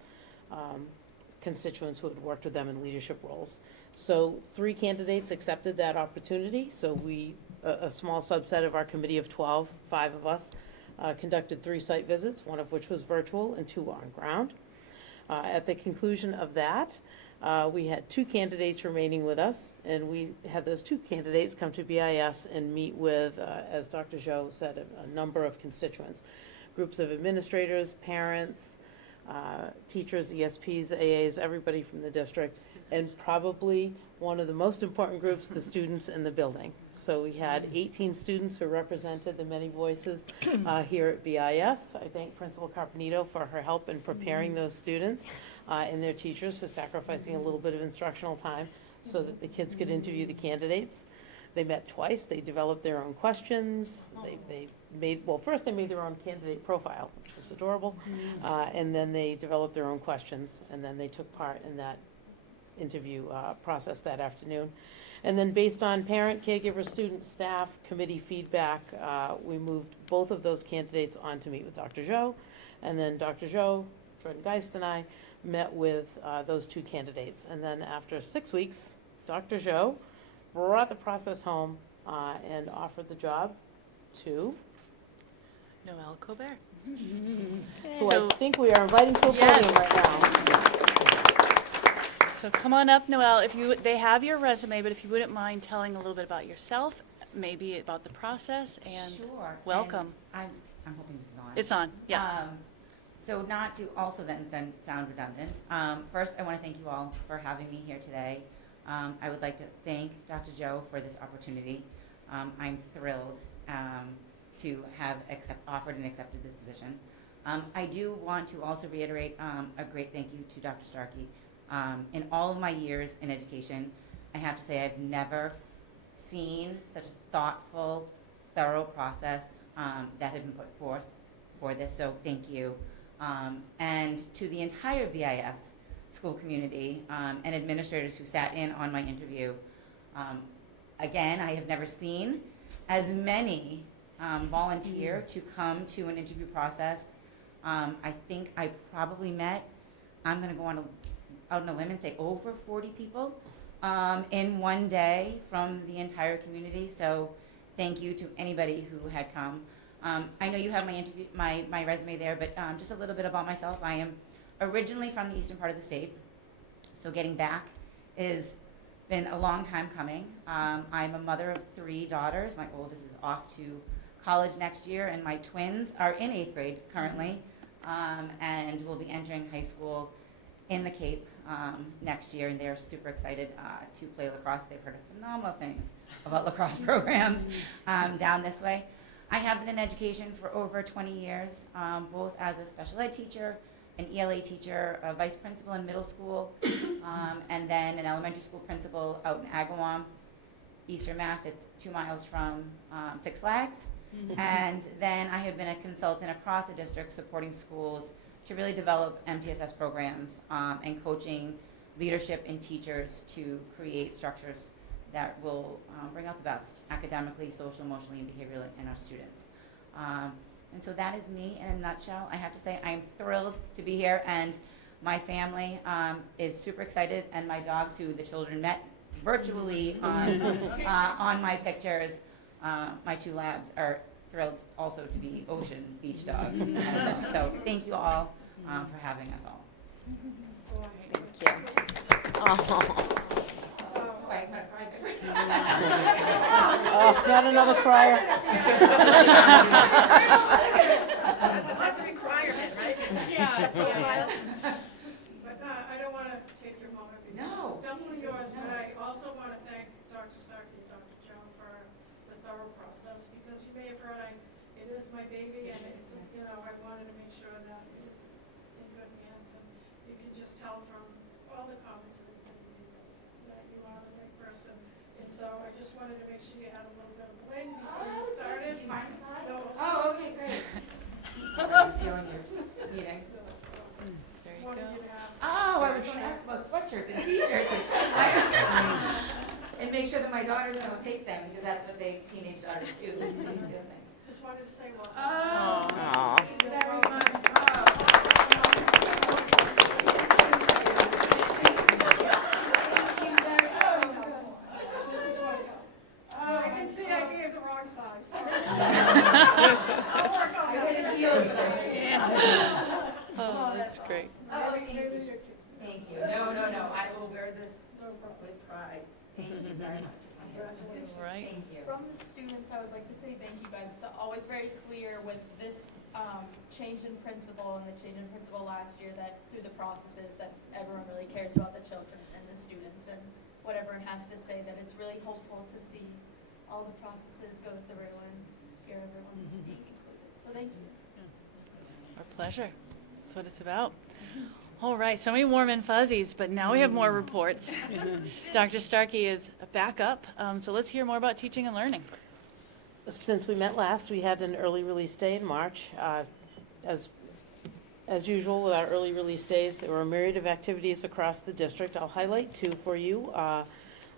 constituents who had worked with them in leadership roles. So 3 candidates accepted that opportunity. So we, a small subset of our committee of 12, 5 of us, conducted 3 site visits, 1 of which was virtual and 2 on ground. At the conclusion of that, we had 2 candidates remaining with us, and we had those 2 candidates come to BIS and meet with, as Dr. Joe said, a number of constituents, groups of administrators, parents, teachers, ESPs, AAs, everybody from the district, and probably one of the most important groups, the students in the building. So we had 18 students who represented the many voices here at BIS. I thank Principal Carpenito for her help in preparing those students and their teachers for sacrificing a little bit of instructional time so that the kids could interview the candidates. They met twice. They developed their own questions. They made, well, first they made their own candidate profile, which was adorable, and then they developed their own questions, and then they took part in that interview process that afternoon. And then based on parent, caregiver, student, staff, committee feedback, we moved both of those candidates on to meet with Dr. Joe, and then Dr. Joe, Jordan Geist, and I met with those 2 candidates. And then after 6 weeks, Dr. Joe brought the process home and offered the job to Noelle Colbert. who I think we are inviting to a podium right now. So come on up, Noelle. They have your resume, but if you wouldn't mind telling a little bit about yourself, maybe about the process, and Sure. welcome. And I'm hoping this is on. It's on, yeah. So not to also then sound redundant, first I want to thank you all for having me here today. I would like to thank Dr. Joe for this opportunity. I'm thrilled to have offered and accepted this position. I do want to also reiterate a great thank you to Dr. Starkey. In all of my years in education, I have to say I've never seen such a thoughtful, thorough process that had been put forth for this, so thank you. And to the entire BIS school community and administrators who sat in on my interview. Again, I have never seen as many volunteer to come to an interview process. I think I probably met, I'm going to go out on a limb and say over 40 people in one day from the entire community. So thank you to anybody who had come. I know you have my resume there, but just a little bit about myself. I am originally from the eastern part of the state, so getting back is been a long time coming. I'm a mother of 3 daughters. My oldest is off to college next year, and my twins are in 8th grade currently, and will be entering high school in the Cape next year, and they're super excited to play lacrosse. They've heard phenomenal things about lacrosse programs down this way. I have been in education for over 20 years, both as a special ed teacher, an ELA teacher, a vice principal in middle school, and then an elementary school principal out in Agawam, Eastern Mass. It's 2 miles from Six Flags. And then I have been a consultant across the district supporting schools to really develop MTSS programs and coaching leadership and teachers to create structures that will bring out the best academically, social, emotionally, and behaviorally in our students. And so that is me in a nutshell. I have to say I am thrilled to be here, and my family is super excited, and my dogs, who the children met virtually on my pictures, my 2 labs are thrilled also to be ocean beach dogs. So thank you all for having us all. Thank you. Oh. Oh, not another crier. That's a requirement, right? Yeah. But I don't want to take your moment because this is definitely yours, but I also want to thank Dr. Starkey and Dr. Joe for the thorough process, because you may have heard it is my baby, and it's, I wanted to make sure that it was in good hands, and you can just tell from all the comments that you are the right person. And so I just wanted to make sure you had a little bit of bling before you started. Do you mind if I? No. Oh, okay, great. I'm stealing your meeting. There you Wanted go. you to have. Oh, I was going to ask about sweatshirts and t-shirts. And make sure that my daughters don't take them, because that's what teenage daughters do, is they steal things. Just wanted to say one. Oh, Aw. thank you very much. I can see I gave the wrong size. Oh, that's great. Oh, thank you. No, I will wear this with pride. Thank you very much. All right. Thank you. From the students, I would like to say thank you guys. It's always very clear with this change in principal and the change in principal last year that through the processes that everyone really cares about the children and the students and what everyone has to say, that it's really hopeful to see all the processes go through and hear everyone's being included. So thank you. Our pleasure. That's what it's about. All right, so many warm and fuzzies, but now we have more reports. Dr. Starkey is back up, so let's hear more about teaching and learning. Since we met last, we had an early release day in March. As usual with our early release days, there were a myriad of activities across the district. I'll highlight 2 for you.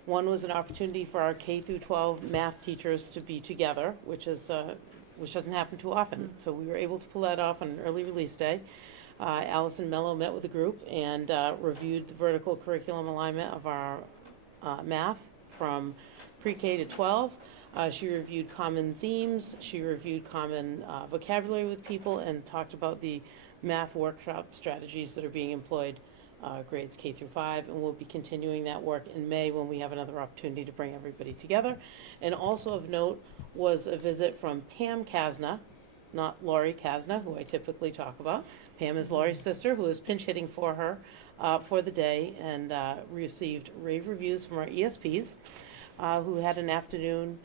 One was an opportunity for our K through 12 math teachers to be together, which doesn't happen too often. So we were able to pull that off on an early release day. Allison Mello met with the group and reviewed the vertical curriculum alignment of our math from pre-K to 12. She reviewed common themes, she reviewed common vocabulary with people, and talked about the math workshop strategies that are being employed grades K through 5, and we'll be continuing that work in May when we have another opportunity to bring everybody together. And also of note was a visit from Pam Kasna, not Laurie Kasna, who I typically talk about. Pam is Laurie's sister, who is pinch hitting for her for the day, and received rave reviews from our ESPs, who had an afternoon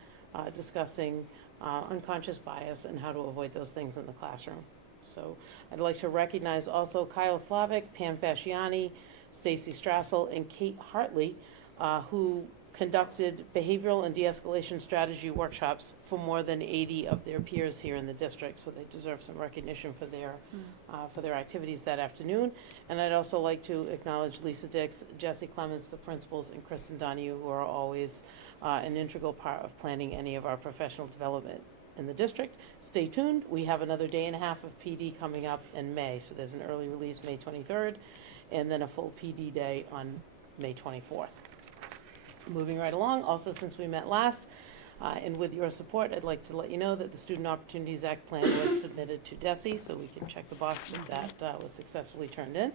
discussing unconscious bias and how to avoid those things in the classroom. So I'd like to recognize also Kyle Slavic, Pam Fasciani, Stacy Strassel, and Kate Hartley, who conducted behavioral and de-escalation strategy workshops for more than 80 of their peers here in the district, so they deserve some recognition for their activities that afternoon. And I'd also like to acknowledge Lisa Dix, Jesse Clements, the principals, and Kristen Donahue, who are always an integral part of planning any of our professional development in the district. Stay tuned. We have another day and a half of PD coming up in May. So there's an early release May 23rd, and then a full PD day on May 24th. Moving right along, also since we met last, And with your support, I'd like to let you know that the Student Opportunities Act plan was submitted to DESE, so we can check the box that was successfully turned in.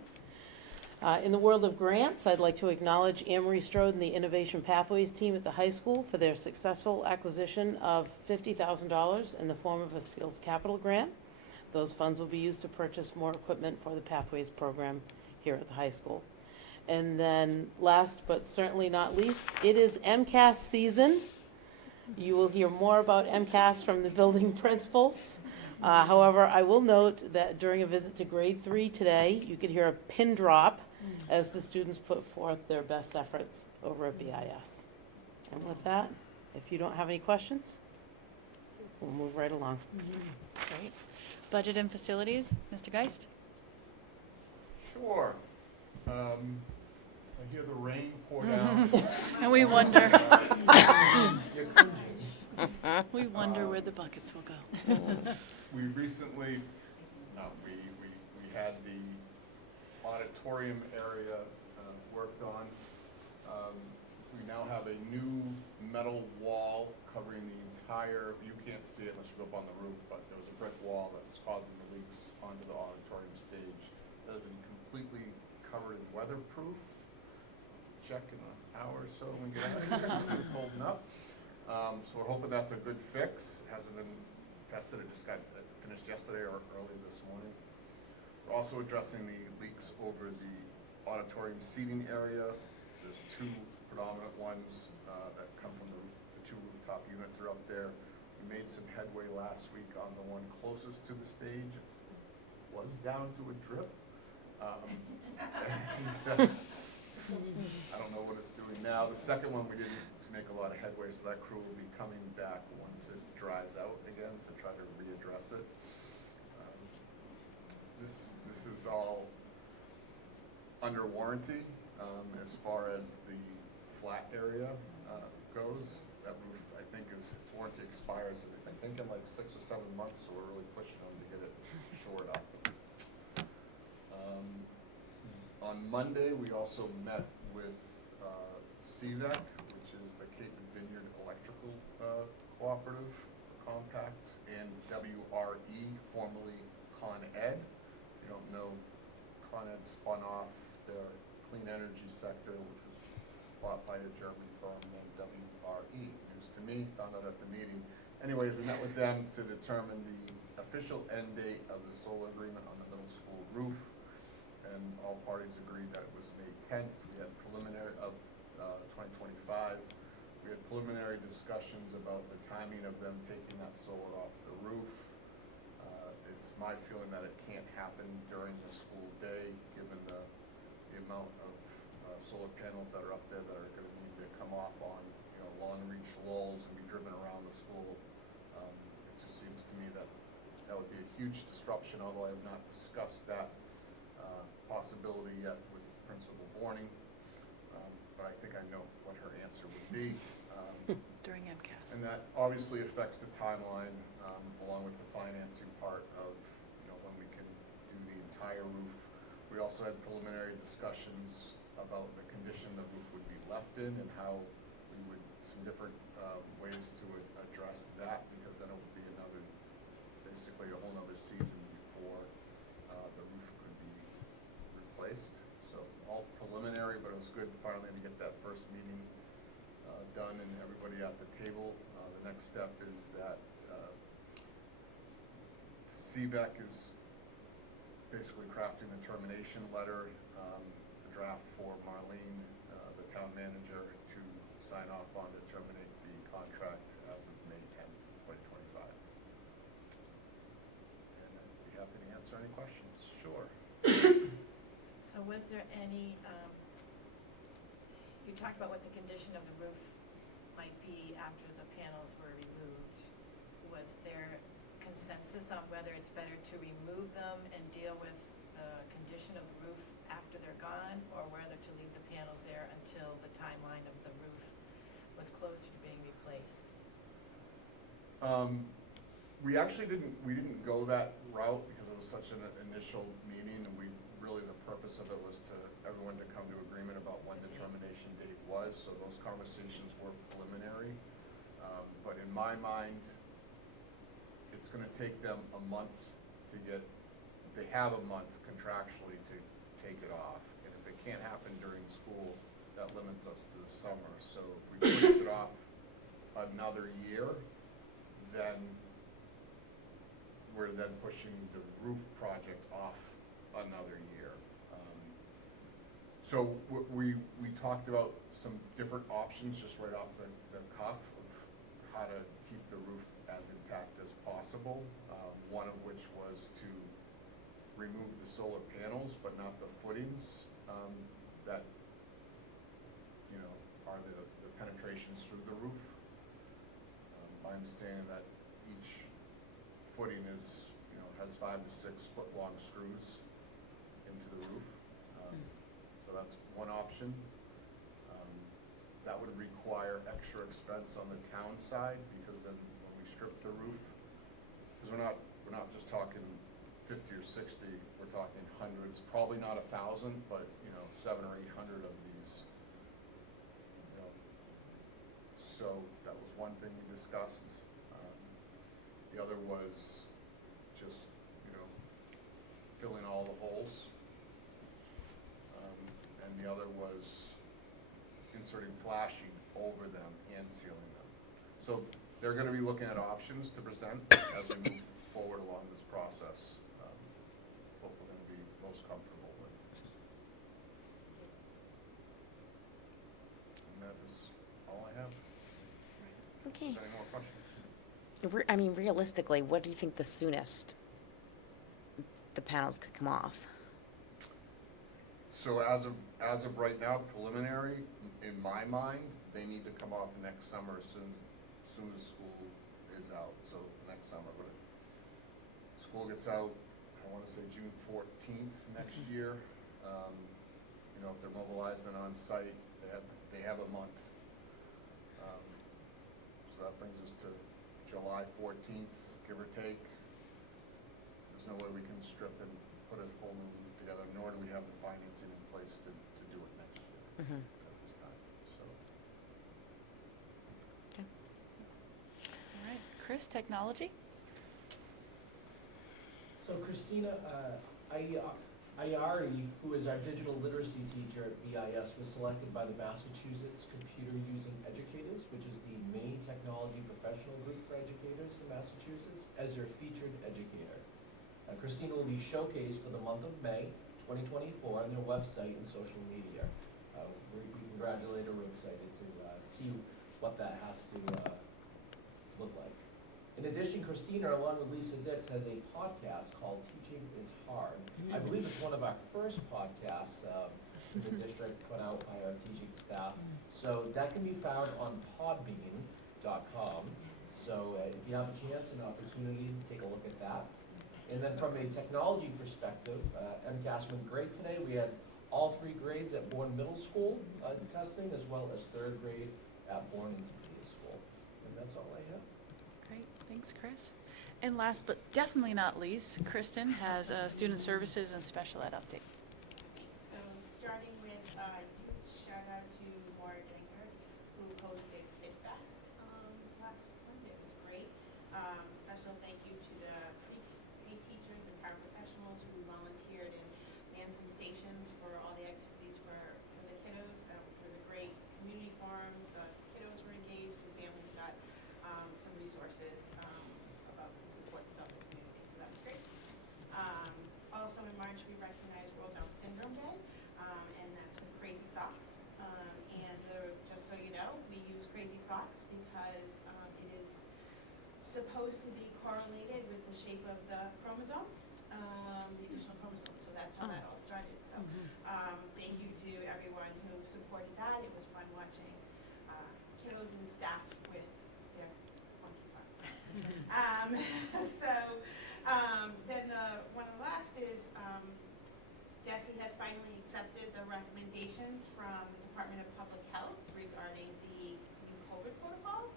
In the world of grants, I'd like to acknowledge Anne-Marie Strode and the Innovation Pathways team at the high school for their successful acquisition of $50,000 in the form of a Skills Capital grant. Those funds will be used to purchase more equipment for the Pathways program here at the high school. And then last but certainly not least, it is MCAS season. You will hear more about MCAS from the building principals. However, I will note that during a visit to grade 3 today, you could hear a pin drop as the students put forth their best efforts over at BIS. And with that, if you don't have any questions, we'll move right along. Great. Budget and facilities, Mr. Geist? Sure. I hear the rain pour down. And we wonder. You're cringing. We wonder where the buckets will go. We recently, we had the auditorium area worked on. We now have a new metal wall covering the entire, you can't see it unless you go up on the roof, but there was a brick wall that was causing the leaks onto the auditorium stage that has been completely covered and weatherproofed. Check in an hour or so when we get out of here, it's holding up. So we're hoping that's a good fix. Hasn't been tested, it just got finished yesterday or early this morning. We're also addressing the leaks over the auditorium seating area. There's two predominant ones that come from the two rooftop units are up there. We made some headway last week on the one closest to the stage. It was down to a drip. I don't know what it's doing now. The second one we didn't make a lot of headway, so that crew will be coming back once it dries out again to try to readdress it. This is all under warranty as far as the flat area goes. That roof, I think, its warranty expires, I think, in like 6 or 7 months, so we're really pushing them to get it shored up. On Monday, we also met with CVEC, which is the Cape and Vineyard Electrical Cooperative, Compact, and WRE, formerly Con Ed. If you don't know, Con Ed spun off their clean energy sector, which was bought by a German firm named WRE. News to me, found out at the meeting. Anyways, we met with them to determine the official end date of the solar agreement on the middle school roof, and all parties agreed that it was May 10th. We had preliminary of 2025. We had preliminary discussions about the timing of them taking that solar off the roof. It's my feeling that it can't happen during the school day, given the amount of solar panels that are up there that are going to need to come off on, long reach lulls and be driven around the school. It just seems to me that that would be a huge disruption, although I have not discussed that possibility yet with Principal Bourne. But I think I know what her answer would be. During MCAS. And that obviously affects the timeline, along with the financing part of, when we can do the entire roof. We also had preliminary discussions about the condition the roof would be left in and how we would, some different ways to address that, because then it would be basically a whole nother season before the roof could be replaced. So all preliminary, but it was good finally to get that first meeting done and everybody at the table. The next step is that CVEC is basically crafting a termination letter, a draft for Marlene, the town manager, to sign off on to terminate the contract as of May 10th, 2025. And I'd be happy to answer any questions. Sure. So was there any, you talked about what the condition of the roof might be after the panels were removed. Was there consensus on whether it's better to remove them and deal with the condition of the roof after they're gone, or whether to leave the panels there until the timeline of the roof was closer to being replaced? We actually didn't go that route because it was such an initial meeting, and the purpose of it was to everyone to come to agreement about when the termination date was. So those conversations were preliminary. But in my mind, it's gonna take them a month to get, they have a month contractually to take it off. And if it can't happen during school, that limits us to the summer. So if we push it off another year, then we're then pushing the roof project off another year. So we talked about some different options just right off the cuff of how to keep the roof as intact as possible. One of which was to remove the solar panels, but not the footings that, you know, are the penetrations through the roof. My understanding that each footing is, you know, has 5 to 6 foot long screws into the roof. So that's one option. That would require extra expense on the town side, because then when we strip the roof, because we're not just talking 50 or 60, we're talking hundreds, probably not 1,000, but, you know, 700 or 800 of these. You know, so that was one thing we discussed. The other was just, you know, filling all the holes. And the other was inserting flashing over them and sealing them. So they're gonna be looking at options to present as we move forward along this process. What we're gonna be most comfortable with. And that is all I have. Okay. Is there any more questions? I mean, realistically, what do you think the soonest the panels could come off? So as of right now, preliminary, in my mind, they need to come off next summer as soon as school is out, so next summer. But if school gets out, I wanna say June 14th next year. You know, if they're mobilized and on site, they have a month. So that brings us to July 14th, give or take. There's no way we can strip and put a whole new roof together, nor do we have the financing in place to do it next year at this time, so. Okay. All right, Chris, technology? So Christina Ayari, who is our digital literacy teacher at BIS, was selected by the Massachusetts Computer Using Educators, which is the main technology professional group for educators in Massachusetts, as their featured educator. Christina will be showcased for the month of May 2024 on their website and social media. We congratulate her. We're excited to see what that has to look like. In addition, Christina, along with Lisa Dix, has a podcast called Teaching is Hard. I believe it's one of our first podcasts in the district put out by our teaching staff. So that can be found on podbean.com. So if you have a chance and opportunity, take a look at that. And then from a technology perspective, MCAS went great today. We had all 3 grades at Bourne Middle School testing, as well as 3rd grade at Bourne Intermediate School. And that's all I have. Great, thanks, Chris. And last but definitely not least, Kristen has Student Services and Special Ed update. So starting with huge shout out to Maura Jenker, who hosted Kid Fest last Monday. It was great. Special thank you to the pre teachers and paraprofessionals who volunteered and ran some stations for all the activities for the kiddos. It was a great community forum. The kiddos were engaged, the families got some resources about some support development community. So that was great. Also in March, we recognized World Down Syndrome Day, and that's with Crazy Socks. Just so you know, we use Crazy Socks because it is supposed to be correlated with the shape of the chromosome, the additional chromosome. So that's how that all started. So thank you to everyone who supported that. It was fun watching kiddos and staff with their funky fun. Then one of the last is Jessie has finally accepted the recommendations from the Department of Public Health regarding the new COVID protocols.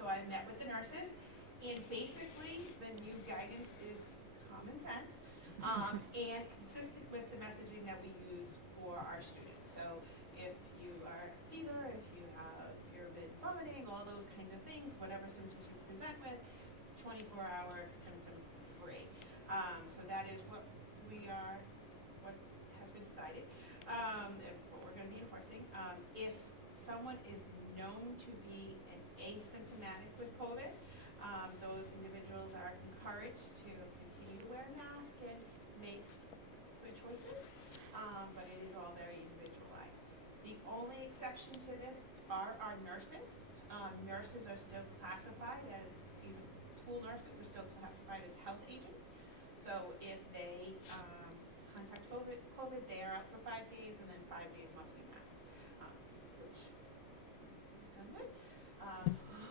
So I met with the nurses, and basically the new guidance is common sense and consistent with the messaging that we use for our students. So if you are fever, if you've been vomiting, all those kinds of things, 24-hour symptom-free. So that is what has been decided, and what we're going to be enforcing. If someone is known to be asymptomatic with COVID, those individuals are encouraged to continue to wear a mask and make good choices, but it is all very individualized. The only exception to this are our nurses. Nurses are still classified as, school nurses are still classified as health agents. So if they contact COVID, they are out for 5 days, and then 5 days must be masked, which done good.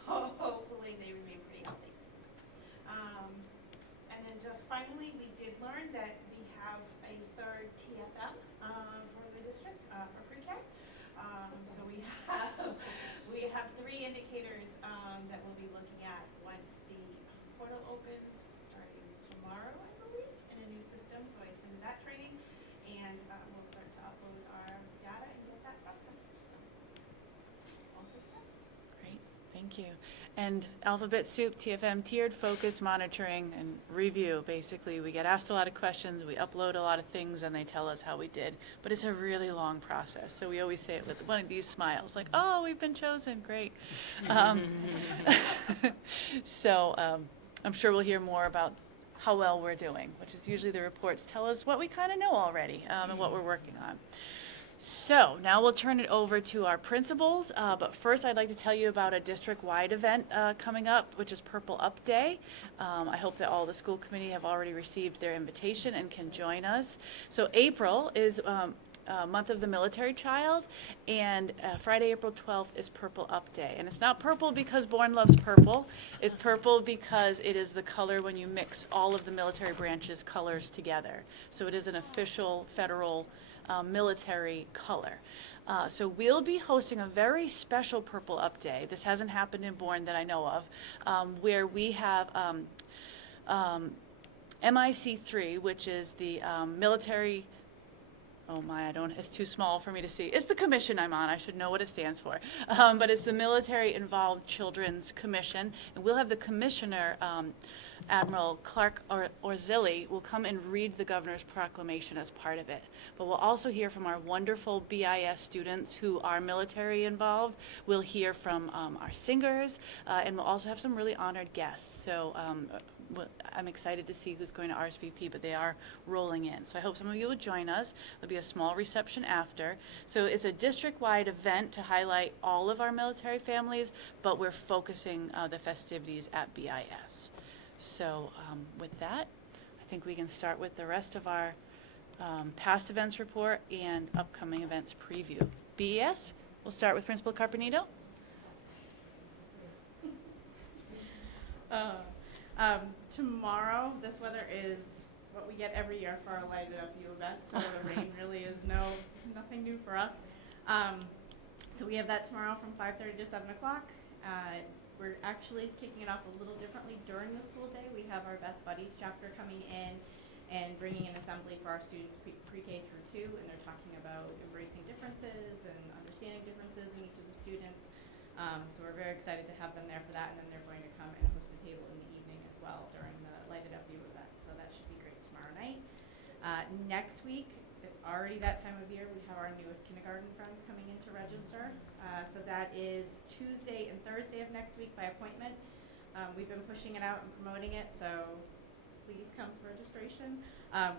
Hopefully they remain pretty healthy. And then just finally, we did learn that we have a third TFM for the district for pre-K. So we have 3 indicators that we'll be looking at once the portal opens, starting tomorrow, I believe, in a new system. So I attended that training, and we'll start to upload our data and get that processed. So all good stuff. Great, thank you. And Alphabet Soup, TFM, tiered focus monitoring and review. Basically, we get asked a lot of questions, we upload a lot of things, and they tell us how we did. But it's a really long process, so we always say it with one of these smiles, like, oh, we've been chosen, great. So I'm sure we'll hear more about how well we're doing, which is usually the reports tell us what we kind of know already and what we're working on. So now we'll turn it over to our principals, but first I'd like to tell you about a district-wide event coming up, which is Purple Up Day. I hope that all the school committee have already received their invitation and can join us. So April is month of the military child, and Friday, April 12th is Purple Up Day. And it's not purple because Bourne loves purple, it's purple because it is the color when you mix all of the military branches' colors together. So it is an official federal military color. So we'll be hosting a very special Purple Up Day. This hasn't happened in Bourne that I know of, where we have MIC3, which is the military, oh my, it's too small for me to see. It's the commission I'm on, I should know what it stands for. But it's the Military Involved Children's Commission, and we'll have the commissioner, Admiral Clark Orzilli, will come and read the governor's proclamation as part of it. But we'll also hear from our wonderful BIS students who are military involved. We'll hear from our singers, and we'll also have some really honored guests. So I'm excited to see who's going to RSVP, but they are rolling in. So I hope some of you will join us. There'll be a small reception after. So it's a district-wide event to highlight all of our military families, but we're focusing the festivities at BIS. So with that, I think we can start with the rest of our past events report and upcoming events preview. BES, we'll start with Principal Carpenito. Tomorrow, this weather is what we get every year for our Lighted Up U event, so the rain really is nothing new for us. So we have that tomorrow from 5:30 to 7 o'clock. We're actually kicking it off a little differently during the school day. We have our Best Buddies chapter coming in and bringing an assembly for our students pre-K through 2, and they're talking about embracing differences and understanding differences in each of the students. So we're very excited to have them there for that, and then they're going to come and host a table in the evening as well during the Lighted Up U event. So that should be great tomorrow night. Next week, it's already that time of year, we have our newest kindergarten friends coming in to register. So that is Tuesday and Thursday of next week by appointment. We've been pushing it out and promoting it, so please come for registration.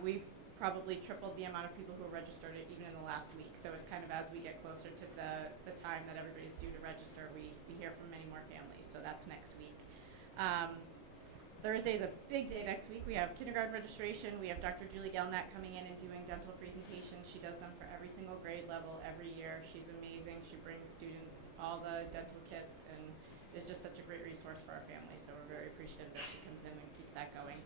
We've probably tripled the amount of people who registered it even in the last week. So it's kind of as we get closer to the time that everybody's due to register, we hear from many more families. So that's next week. Thursday is a big day next week. We have kindergarten registration. We have Dr. Julie Gelnat coming in and doing dental presentations. She does them for every single grade level every year. She's amazing. She brings students all the dental kits and is just such a great resource for our families. So we're very appreciative that she comes in and keeps that going.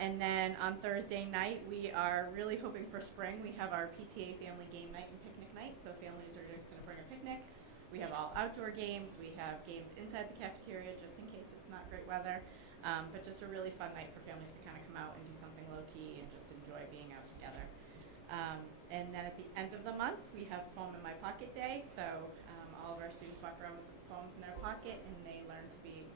And then on Thursday night, we are really hoping for spring. We have our PTA family game night and picnic night. So families are just going to bring a picnic. We have all outdoor games. We have games inside the cafeteria just in case it's not great weather. But just a really fun night for families to kind of come out and do something low-key and just enjoy being out together. And then at the end of the month, we have Poem in My Pocket Day. So all of our students walk around with poems in their pocket, and they learn to be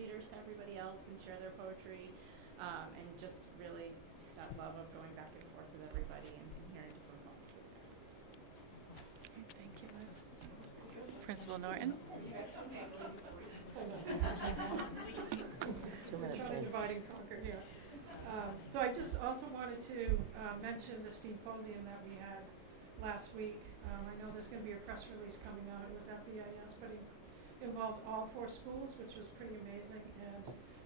readers to everybody else and share their poetry, and just really that love of going back and forth with everybody and hearing different poems with them. Thank you. Principal Norton? We're trying to divide and conquer here. So I just also wanted to mention the symposium that we had last week. I know there's going to be a press release coming out. It was at BIS, but it involved all 4 schools, which was pretty amazing. And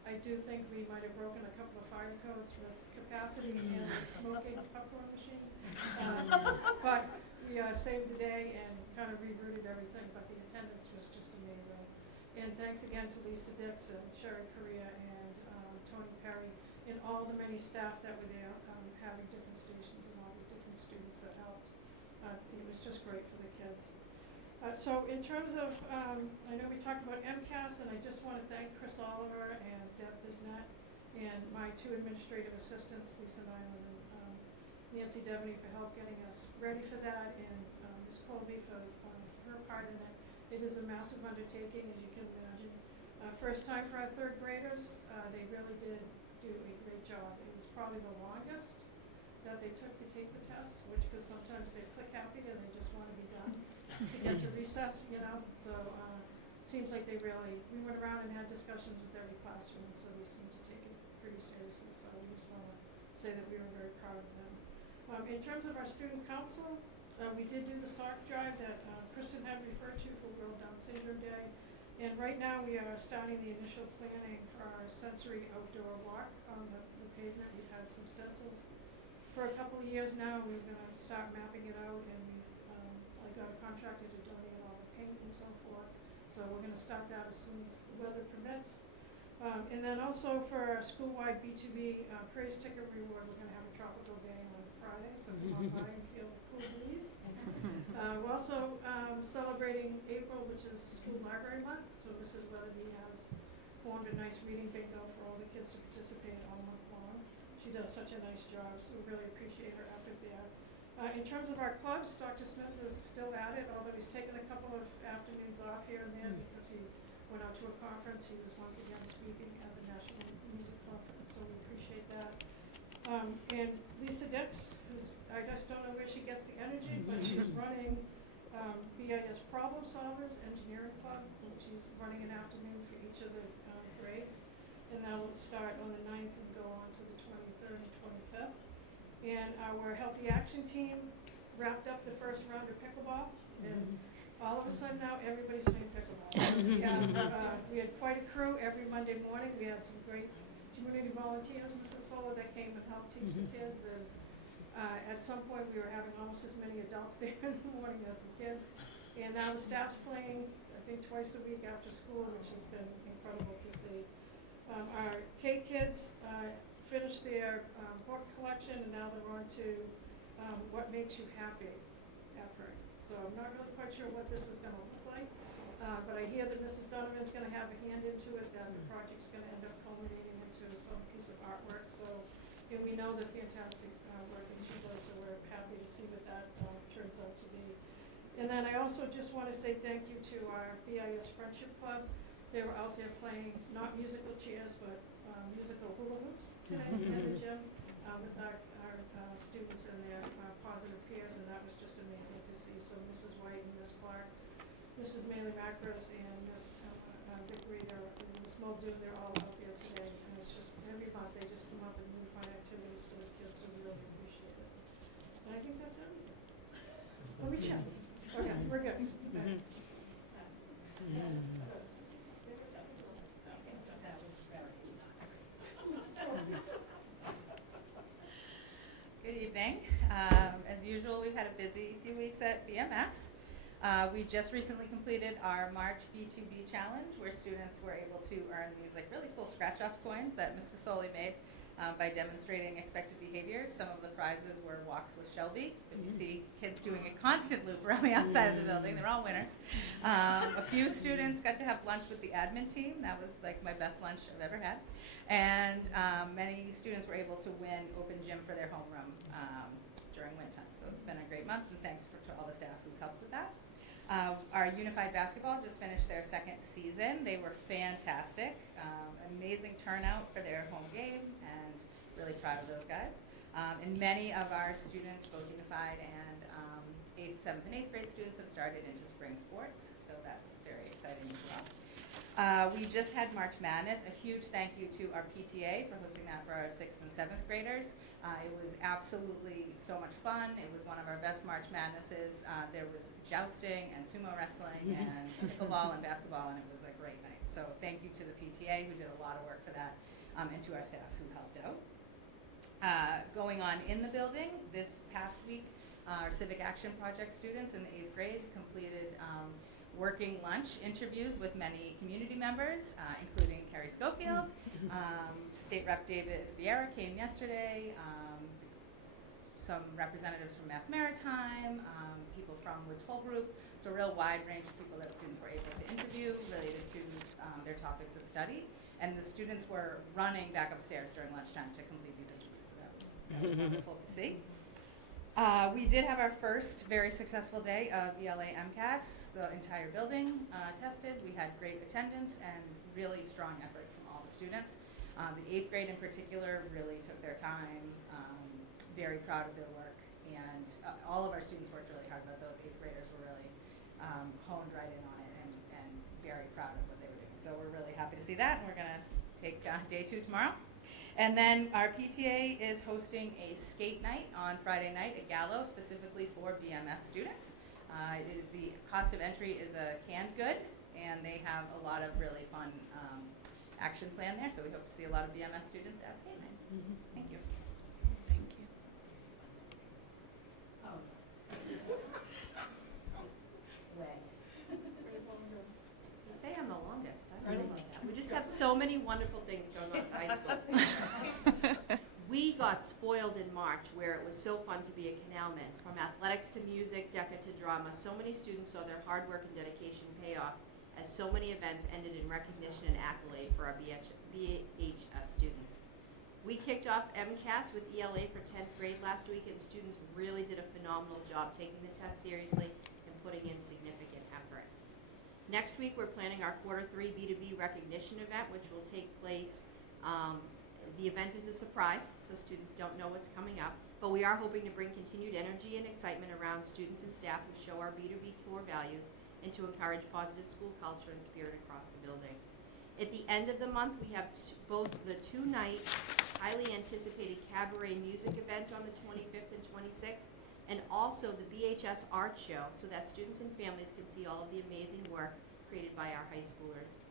I do think we might have broken a couple of fire codes with capacity and the smoking popcorn machine. But we saved the day and kind of rerouted everything, but the attendance was just amazing. And thanks again to Lisa Dix and Sherry Correa and Tony Perry and all the many staff that were there, having different stations and all the different students that helped. It was just great for the kids. So in terms of, I know we talked about MCAS, and I just want to thank Chris Oliver and Deb Bisnet and my 2 administrative assistants, Lisa Nyland and Nancy Devaney, for help getting us ready for that, and Ms. Colby for her part in it. It is a massive undertaking, as you can imagine. First time for our 3rd graders. They really did do a great job. It was probably the longest that they took to take the test, which, because sometimes they're click happy and they just want to be done to get to recess, you know. So it seems like they really, we went around and had discussions with every classroom, so they seemed to take it pretty seriously. So we just want to say that we were very proud of them. In terms of our student council, we did do the sock drive that Kristen had referred to for World Down Syndrome Day. And right now we are starting the initial planning for our sensory outdoor walk on the pavement. We've had some stencils for a couple of years now. We're going to start mapping it out, and I got a contractor to donate all the paint and so forth. So we're going to start that as soon as the weather permits. And then also for our school-wide B2B praise ticket reward, we're going to have a tropical day on Friday, so come on by and feel the cool breeze. We're also celebrating April, which is School Library Month, so Mrs. Weatherby has formed a nice reading bingo for all the kids to participate all month long. She does such a nice job, so we really appreciate her effort there. In terms of our clubs, Dr. Smith is still at it, although he's taken a couple of afternoons off here and there because he went out to a conference. He was once again speaking at the National Music Conference, so we appreciate that. And Lisa Dix, who's, I just don't know where she gets the energy, but she's running BIS Problem Solvers Engineering Club, and she's running an afternoon for each of the grades. And that'll start on the 9th and go on to the 23rd and 25th. And our Healthy Action Team wrapped up the first round of pickleball, and all of a sudden now everybody's playing pickleball. We had quite a crew every Monday morning. We had some great community volunteers, Mrs. Fuller, that came and helped teach the kids. And at some point we were having almost as many adults there in the morning as the kids. And now the staff's playing, I think, twice a week after school, which has been incredible to see. Our K kids finished their book collection, and now they're on to What Makes You Happy effort. So I'm not really quite sure what this is going to look like, but I hear that Mrs. Donovan's going to have a hand into it, that the project's going to end up culminating into some piece of artwork. So, and we know the fantastic work that she does, so we're happy to see what that turns out to be. And then I also just want to say thank you to our BIS Friendship Club. They were out there playing not musical chairs, but musical hula hoops today in the gym with our students and their positive peers, and that was just amazing to see. So Mrs. White and Miss Clark, Mrs. Maley Macros, and Miss Vickery, and Miss Muldoon, they're all out there today. And it's just every month they just come up with new fun activities for the kids, so we really appreciate it. And I think that's everything. Let me check. Okay, we're good. Thanks. Good evening. As usual, we've had a busy few weeks at BMS. We just recently completed our March B2B challenge, where students were able to earn these like really cool scratch-off coins that Ms. Fasoli made by demonstrating expected behaviors. Some of the prizes were walks with Shelby. So if you see kids doing a constant loop around the outside of the building, they're all winners. A few students got to have lunch with the admin team. That was like my best lunch I've ever had. And many students were able to win open gym for their homeroom during winter time. So it's been a great month, and thanks to all the staff who's helped with that. Our unified basketball just finished their second season. They were fantastic. Amazing turnout for their home game, and really proud of those guys. And many of our students, both unified and 8th, 7th, and 8th grade students, have started into spring sports, so that's very exciting as well. We just had March Madness. A huge thank you to our PTA for hosting that for our 6th and 7th graders. It was absolutely so much fun. It was one of our best March Madnesses. There was jousting and sumo wrestling and pickleball and basketball, and it was a great night. So thank you to the PTA who did a lot of work for that, and to our staff who helped out. Going on in the building, this past week, our Civic Action Project students in the 8th grade completed working lunch interviews with many community members, including Carrie Schofield. State Rep David Vieira came yesterday, some representatives from Mass Maritime, people from Woods Hole Group, so a real wide range of people that students were able to interview related to their topics of study. And the students were running back upstairs during lunchtime to complete these interviews, so that was wonderful to see. We did have our first very successful day of ELA MCAS. The entire building tested. We had great attendance and really strong effort from all the students. The 8th grade in particular really took their time, very proud of their work, and all of our students worked really hard, but those 8th graders were really honed right in on it and very proud of what they were doing. So we're really happy to see that, and we're going to take day 2 tomorrow. And then our PTA is hosting a skate night on Friday night at Gallo, specifically for BMS students. The cost of entry is a canned good, and they have a lot of really fun action planned there, so we hope to see a lot of BMS students at skate night. Thank you. Thank you. Oh. Way. You say I'm the longest. I don't know about that. We just have so many wonderful things going on at the high school. We got spoiled in March, where it was so fun to be a canalman. From athletics to music, DECA to drama, so many students saw their hard work and dedication pay off, as so many events ended in recognition and accolade for our BHS students. We kicked off MCAS with ELA for 10th grade last week, and students really did a phenomenal job taking the test seriously and putting in significant effort. Next week, we're planning our Quarter 3 B2B recognition event, which will take place. The event is a surprise, so students don't know what's coming up, but we are hoping to bring continued energy and excitement around students and staff who show our B2B core values and to encourage positive school culture and spirit across the building. At the end of the month, we have both the 2-night, highly anticipated cabaret music event on the 25th and 26th, and also the BHS Art Show, so that students and families can see all of the amazing work created by our high schoolers.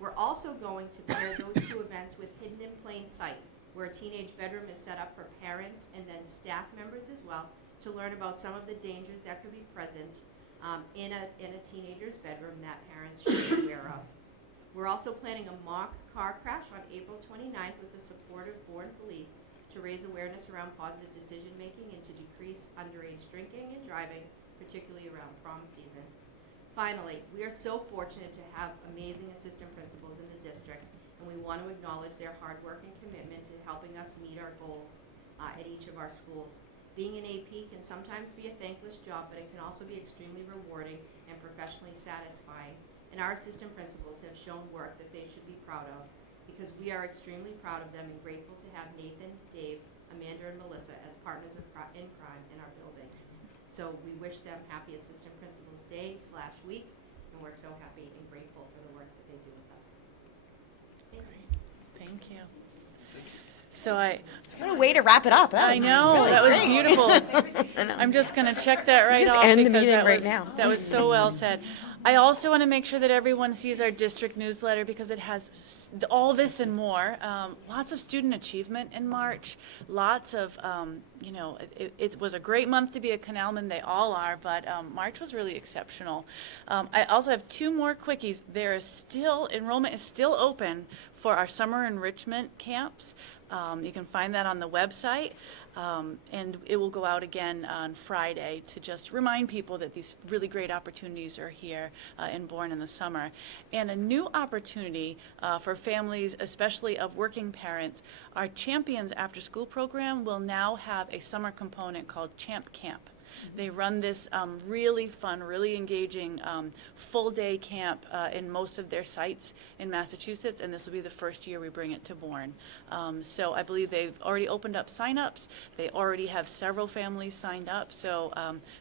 We're also going to pair those 2 events with Hidden in Plain Sight, where a teenage bedroom is set up for parents and then staff members as well to learn about some of the dangers that could be present in a teenager's bedroom that parents should be aware of. We're also planning a mock car crash on April 29th with the support of Bourne Police to raise awareness around positive decision making and to decrease underage drinking and driving, particularly around prom season. Finally, we are so fortunate to have amazing assistant principals in the district, and we want to acknowledge their hard work and commitment to helping us meet our goals at each of our schools. Being an AP can sometimes be a thankless job, but it can also be extremely rewarding and professionally satisfying. And our assistant principals have shown work that they should be proud of, because we are extremely proud of them and grateful to have Nathan, Dave, Amanda, and Melissa as partners in crime in our building. So we wish them happy Assistant Principals Day/week, and we're so happy and grateful for the work that they do with us. Thank you. So What a way to wrap it up. That I was know, really that was great. beautiful. I'm just going to check that right Just off. end the because meeting that right was- now. That was so well said. I also want to make sure that everyone sees our district newsletter because it has all this and more. Lots of student achievement in March. Lots of, it was a great month to be a canalman. They all are, but March was really exceptional. I also have 2 more quickies. Enrollment is still open for our summer enrichment camps. You can find that on the website. And it will go out again on Friday to just remind people that these really great opportunities are here in Bourne in the summer. And a new opportunity for families, especially of working parents, our Champions After School program will now have a summer component called Champ Camp. They run this really fun, really engaging full-day camp in most of their sites in Massachusetts, and this will be the first year we bring it to Bourne. So I believe they've already opened up signups. They already have several families signed up, so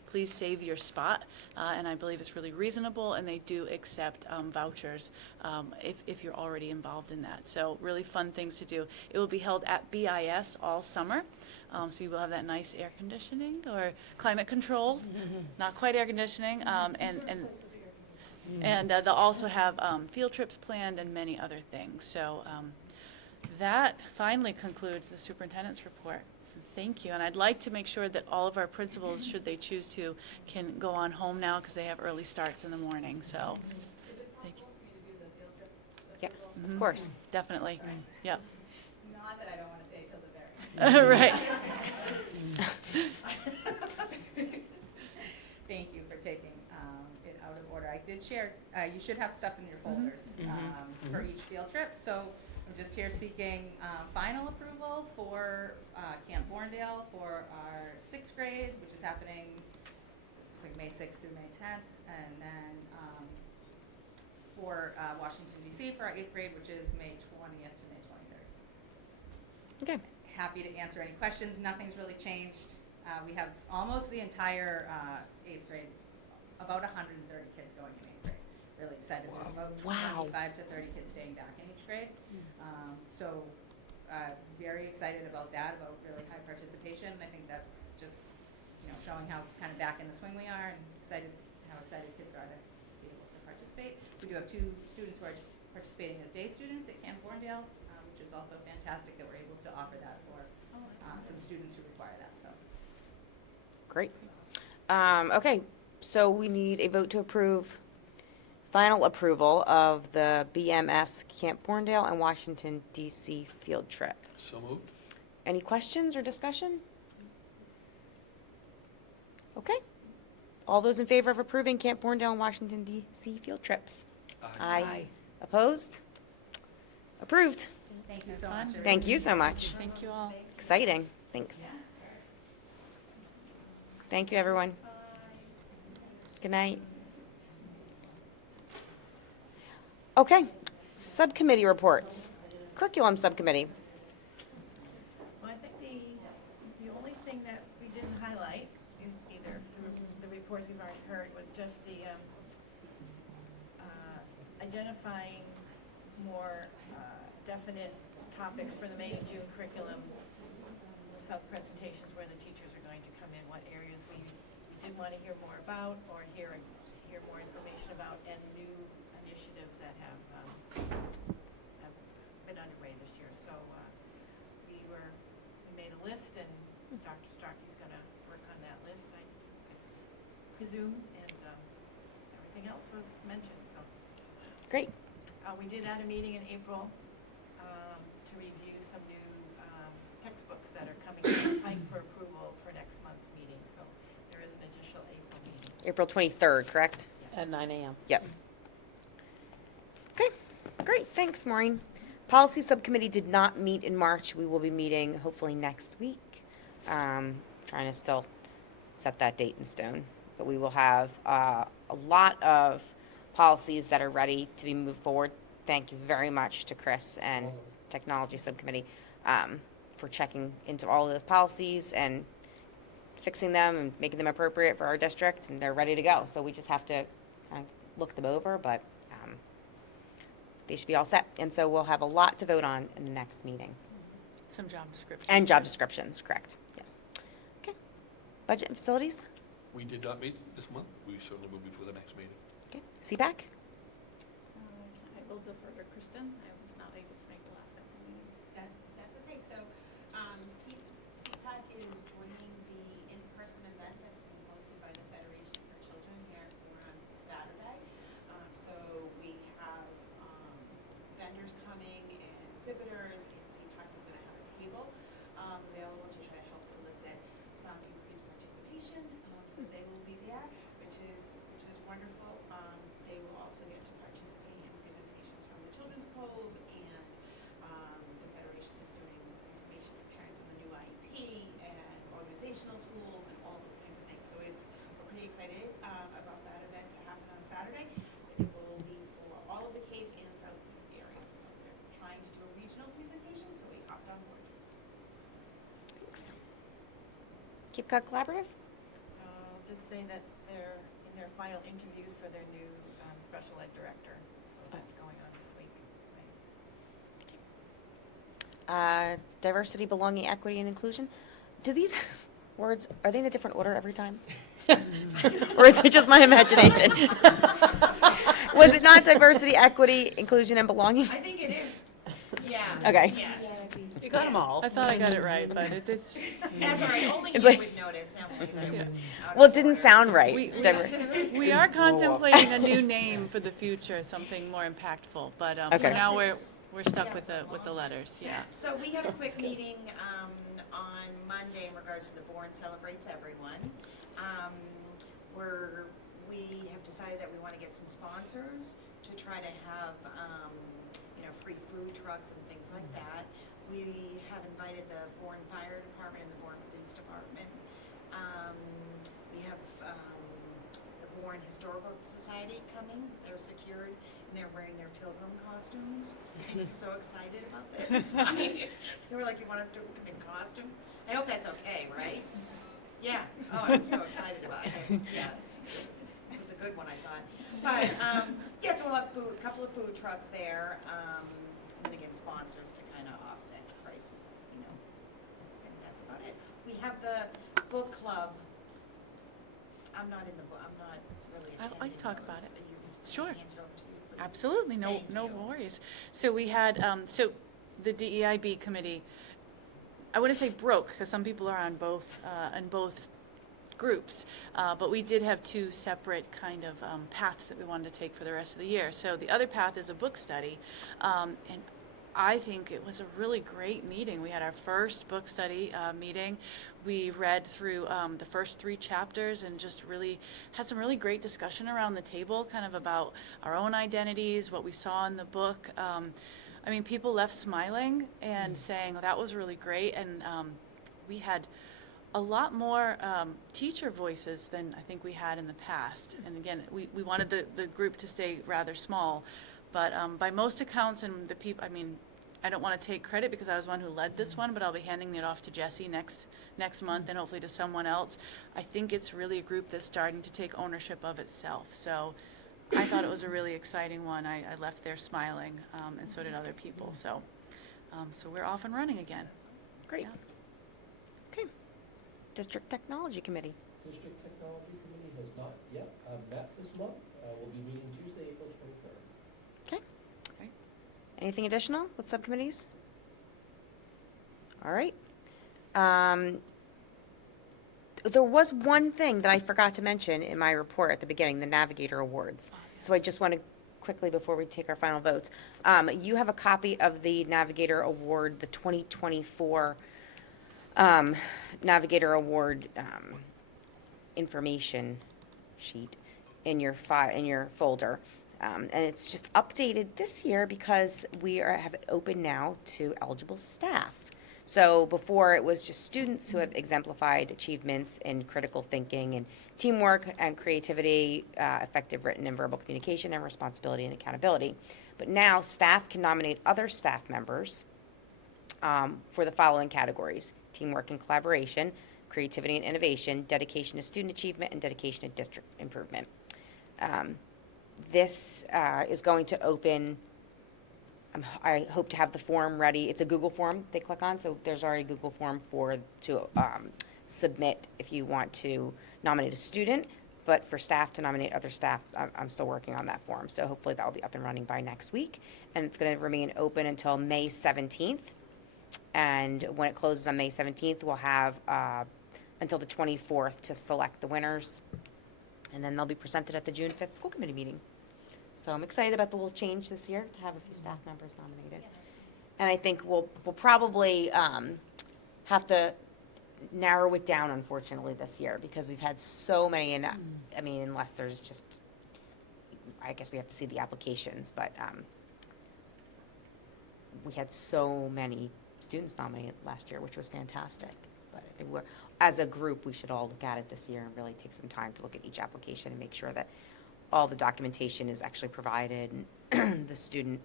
please save your spot. And I believe it's really reasonable, and they do accept vouchers if you're already involved in that. So really fun things to do. It will be held at BIS all summer. So you will have that nice air conditioning or climate control, not quite air conditioning, and they'll also have field trips planned and many other things. So that finally concludes the superintendent's report. Thank you, and I'd like to make sure that all of our principals, should they choose to, can go on home now because they have early starts in the morning. So, thank you. Yep, Mhm. of course. Definitely. Yep. Not that I don't want to say it till the very Right. Thank you for taking it out of order. I did share, you should have stuff in your folders for each field trip. So I'm just here seeking final approval for Camp Bournedale for our 6th grade, which is happening, it's like May 6th through May 10th. And then for Washington DC for our 8th grade, which is May 20th to May 23rd. Okay. Happy to answer any questions. Nothing's really changed. We have almost the entire 8th grade, about 130 kids going in 8th grade. Really excited. There's about 25 to 30 kids staying back in each grade. So very excited about that, about really high participation. I think that's just, showing how kind of back in the swing we are, and how excited kids are to be able to participate. We do have 2 students who are just participating as day students at Camp Bournedale, which is also fantastic that we're able to offer that for some students who require that. So Great. Okay, so we need a vote to approve final approval of the BMS Camp Bournedale and Washington DC field trip. So moved. Any questions or discussion? Okay. All those in favor of approving Camp Bournedale and Washington DC field trips? Aye. Opposed? Approved. thank you so much. Thank you so much. Thank you all. Exciting. Thanks. Thank you, everyone. Good night. Okay, subcommittee reports. Curriculum subcommittee. Well, I think the only thing that we didn't highlight, either through the reports we've already heard, was just the identifying more definite topics for the May and June curriculum sub-presentations where the teachers are going to come in, what areas we did want to hear more about or hear more information about, and new initiatives that have been underway this year. So we made a list, and Dr. Starkey's going to work on that list, I presume, and everything else was mentioned. So great. We did add a meeting in April to review some new textbooks that are coming down the pike for approval for next month's meeting. So there is an additional April meeting. April 23rd, correct? At 9 a.m. Yep. Okay, great. Thanks, Maureen. Policy Subcommittee did not meet in March. We will be meeting hopefully next week. Trying to still set that date in stone. But we will have a lot of policies that are ready to be moved forward. Thank you very much to Chris and Technology Subcommittee for checking into all of those policies and fixing them and making them appropriate for our district, and they're ready to go. So we just have to kind of look them over, but they should be all set. And so we'll have a lot to vote on in the next meeting. Some job descriptions. And job descriptions, correct, yes. Okay. Budget and facilities? We did not meet this month. We certainly will before the next meeting. Okay. CPAC? I will defer to Kristen. I was not able to make the last couple of meetings. That's okay. So CPAC is joining the in-person event that's being hosted by the Federation for Children here on Saturday. So we have vendors coming and exhibitors, and CPAC is going to have a table available to try to help elicit some increased participation. So they will be there, which is wonderful. They will also get to participate in presentations from the Children's Cove Cape Cod Collaborative? I'll just say that they're in their final interviews for their new special ed director, so that's going on this week. Diversity, belonging, equity, and inclusion. Do these words, are they in a different order every time? Or is it just my imagination? Was it not diversity, equity, inclusion, and belonging? I think it is. Yeah. Okay. Yeah. You got them all. I thought I got it right, but it's. That's all right. Only It's you like- would notice, Emily, that it was out Well, of it didn't order. sound right. We are contemplating a new name for the future, something more impactful, but for Okay. now we're stuck with the letters, yeah. So we had a quick meeting on Monday in regards to the Bourne Celebrates Everyone. We have decided that we want to get some sponsors to try to have, free food trucks and things like that. We have invited the Bourne Fire Department and the Bourne Police Department. We have the Bourne Historical Society coming. They're secured and they're wearing their pilgrim costumes. I'm so excited about this. They were like, you want us to come in costume? I hope that's okay, right? Yeah. Oh, I'm so excited about this. Yeah. It was a good one, I thought. But, yeah, so we'll have a couple of food trucks there, and again, sponsors to kind of offset prices, and that's about it. We have the book club. I'm not in the book, I'm not really attending I can talk about those. it. So you Sure. hand it over to you, please. Absolutely, no Thank no you. worries. So we had, the DEIB committee, I wouldn't say broke, because some people are on both groups, but we did have two separate kind of paths that we wanted to take for the rest of the year. So the other path is a book study, and I think it was a really great meeting. We had our first book study meeting. We read through the first 3 chapters and just really had some really great discussion around the table, kind of about our own identities, what we saw in the book. People left smiling and saying, "Oh, that was really great," and we had a lot more teacher voices than I think we had in the past. And again, we wanted the group to stay rather small, but by most accounts and the people, I don't want to take credit because I was one who led this one, but I'll be handing it off to Jesse next month and hopefully to someone else. I think it's really a group that's starting to take ownership of itself. So I thought it was a really exciting one. I left there smiling, and so did other people. So we're off and running again. Great. Yeah. Okay. District Technology Committee. District Technology Committee has not yet met this month. We'll be meeting Tuesday, April 23rd. Okay. Anything additional with subcommittees? All right. There was one thing that I forgot to mention in my report at the beginning, the Navigator Awards. So I just want to quickly, before we take our final votes, you have a copy of the Navigator Award, the 2024 Navigator Award information sheet in your folder. And it's just updated this year because we have it open now to eligible staff. So before it was just students who have exemplified achievements in critical thinking and teamwork and creativity, effective written and verbal communication, and responsibility and accountability. But now staff can nominate other staff members for the following categories: teamwork and collaboration, creativity and innovation, dedication to student achievement, and dedication to district improvement. This is going to open, I hope to have the form ready. It's a Google form they click on, so there's already a Google form to submit if you want to nominate a student, but for staff to nominate other staff, I'm still working on that form. So hopefully that will be up and running by next week. And it's going to remain open until May 17th. And when it closes on May 17th, we'll have until the 24th to select the winners. And then they'll be presented at the June 5th school committee meeting. So I'm excited about the little change this year to have a few staff members nominated. And I think we'll probably have to narrow it down, unfortunately, this year because we've had so many, and unless there's just, I guess we have to see the applications, but we had so many students nominated last year, which was fantastic. But I think as a group, we should all look at it this year and really take some time to look at each application and make sure that all the documentation is actually provided and the student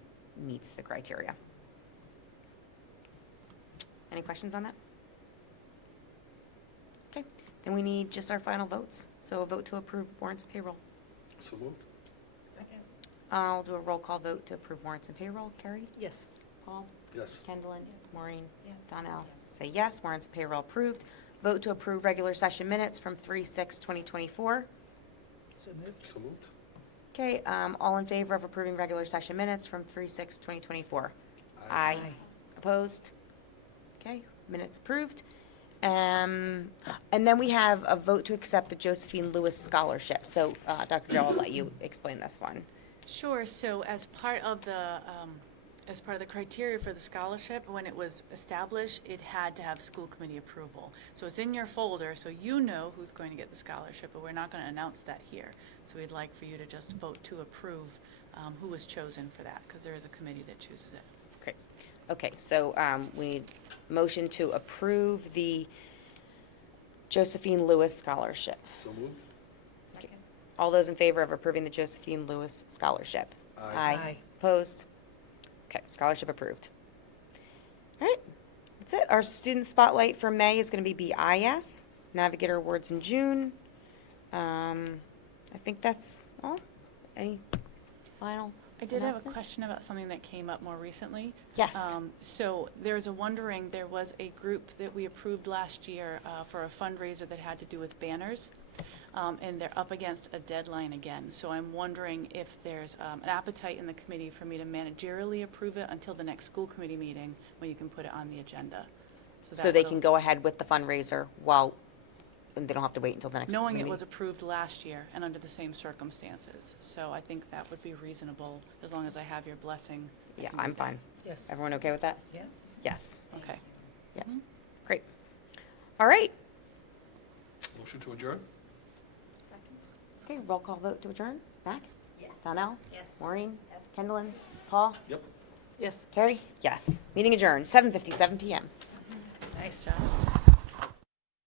meets the criteria. Any questions on that? Okay. And we need just our final votes. So a vote to approve warrants and payroll. So moved? Second? I'll do a roll call vote to approve warrants and payroll. Carrie? Yes. Paul? Yes. Kendallin? Maureen? Yes. Donnell? Say yes. Warrants and payroll approved. Vote to approve regular session minutes from 3/6/2024. So moved. So moved? Okay, all in favor of approving regular session minutes from 3/6/2024? Aye. Opposed? Okay, minutes approved. And then we have a vote to accept the Josephine Lewis Scholarship. So, Dr. Joe, I'll let you explain this one. Sure, so as part of the criteria for the scholarship, when it was established, it had to have school committee approval. So it's in your folder, so you know who's going to get the scholarship, but we're not going to announce that here. So we'd like for you to just vote to approve who was chosen for that, because there is a committee that chooses it. Great. Okay, so we need motion to approve the Josephine Lewis Scholarship. So moved? Second? All those in favor of approving the Josephine Lewis Scholarship? Aye. Opposed? Okay, scholarship approved. All right, that's it. Our student spotlight for May is going to be BIS, Navigator Awards in June. I think that's all. Any final I did have a announcements? question about something that came up more recently. Yes. So there was a group that we approved last year for a fundraiser that had to do with banners, and they're up against a deadline again. So I'm wondering if there's an appetite in the committee for me to managerially approve it until the next school committee meeting, when you can put it on the agenda. So that they would can go ahead with the fundraiser while, and they don't have to wait until the next knowing it meeting? was approved last year and under the same circumstances. So I think that would be reasonable, as long as I have your blessing. I Yeah, can do I'm that. fine. Yes. Everyone okay with that? Yeah. Yes. Okay. Yeah. Great. All right. Motion to adjourn? Okay, roll call vote to adjourn. Mac? Yes. Donnell? Yes. Maureen? Yes. Kendallin? Paul? Yep. Yes. Carrie? Yes. Meeting adjourned, 7:57 PM. Nice. Job.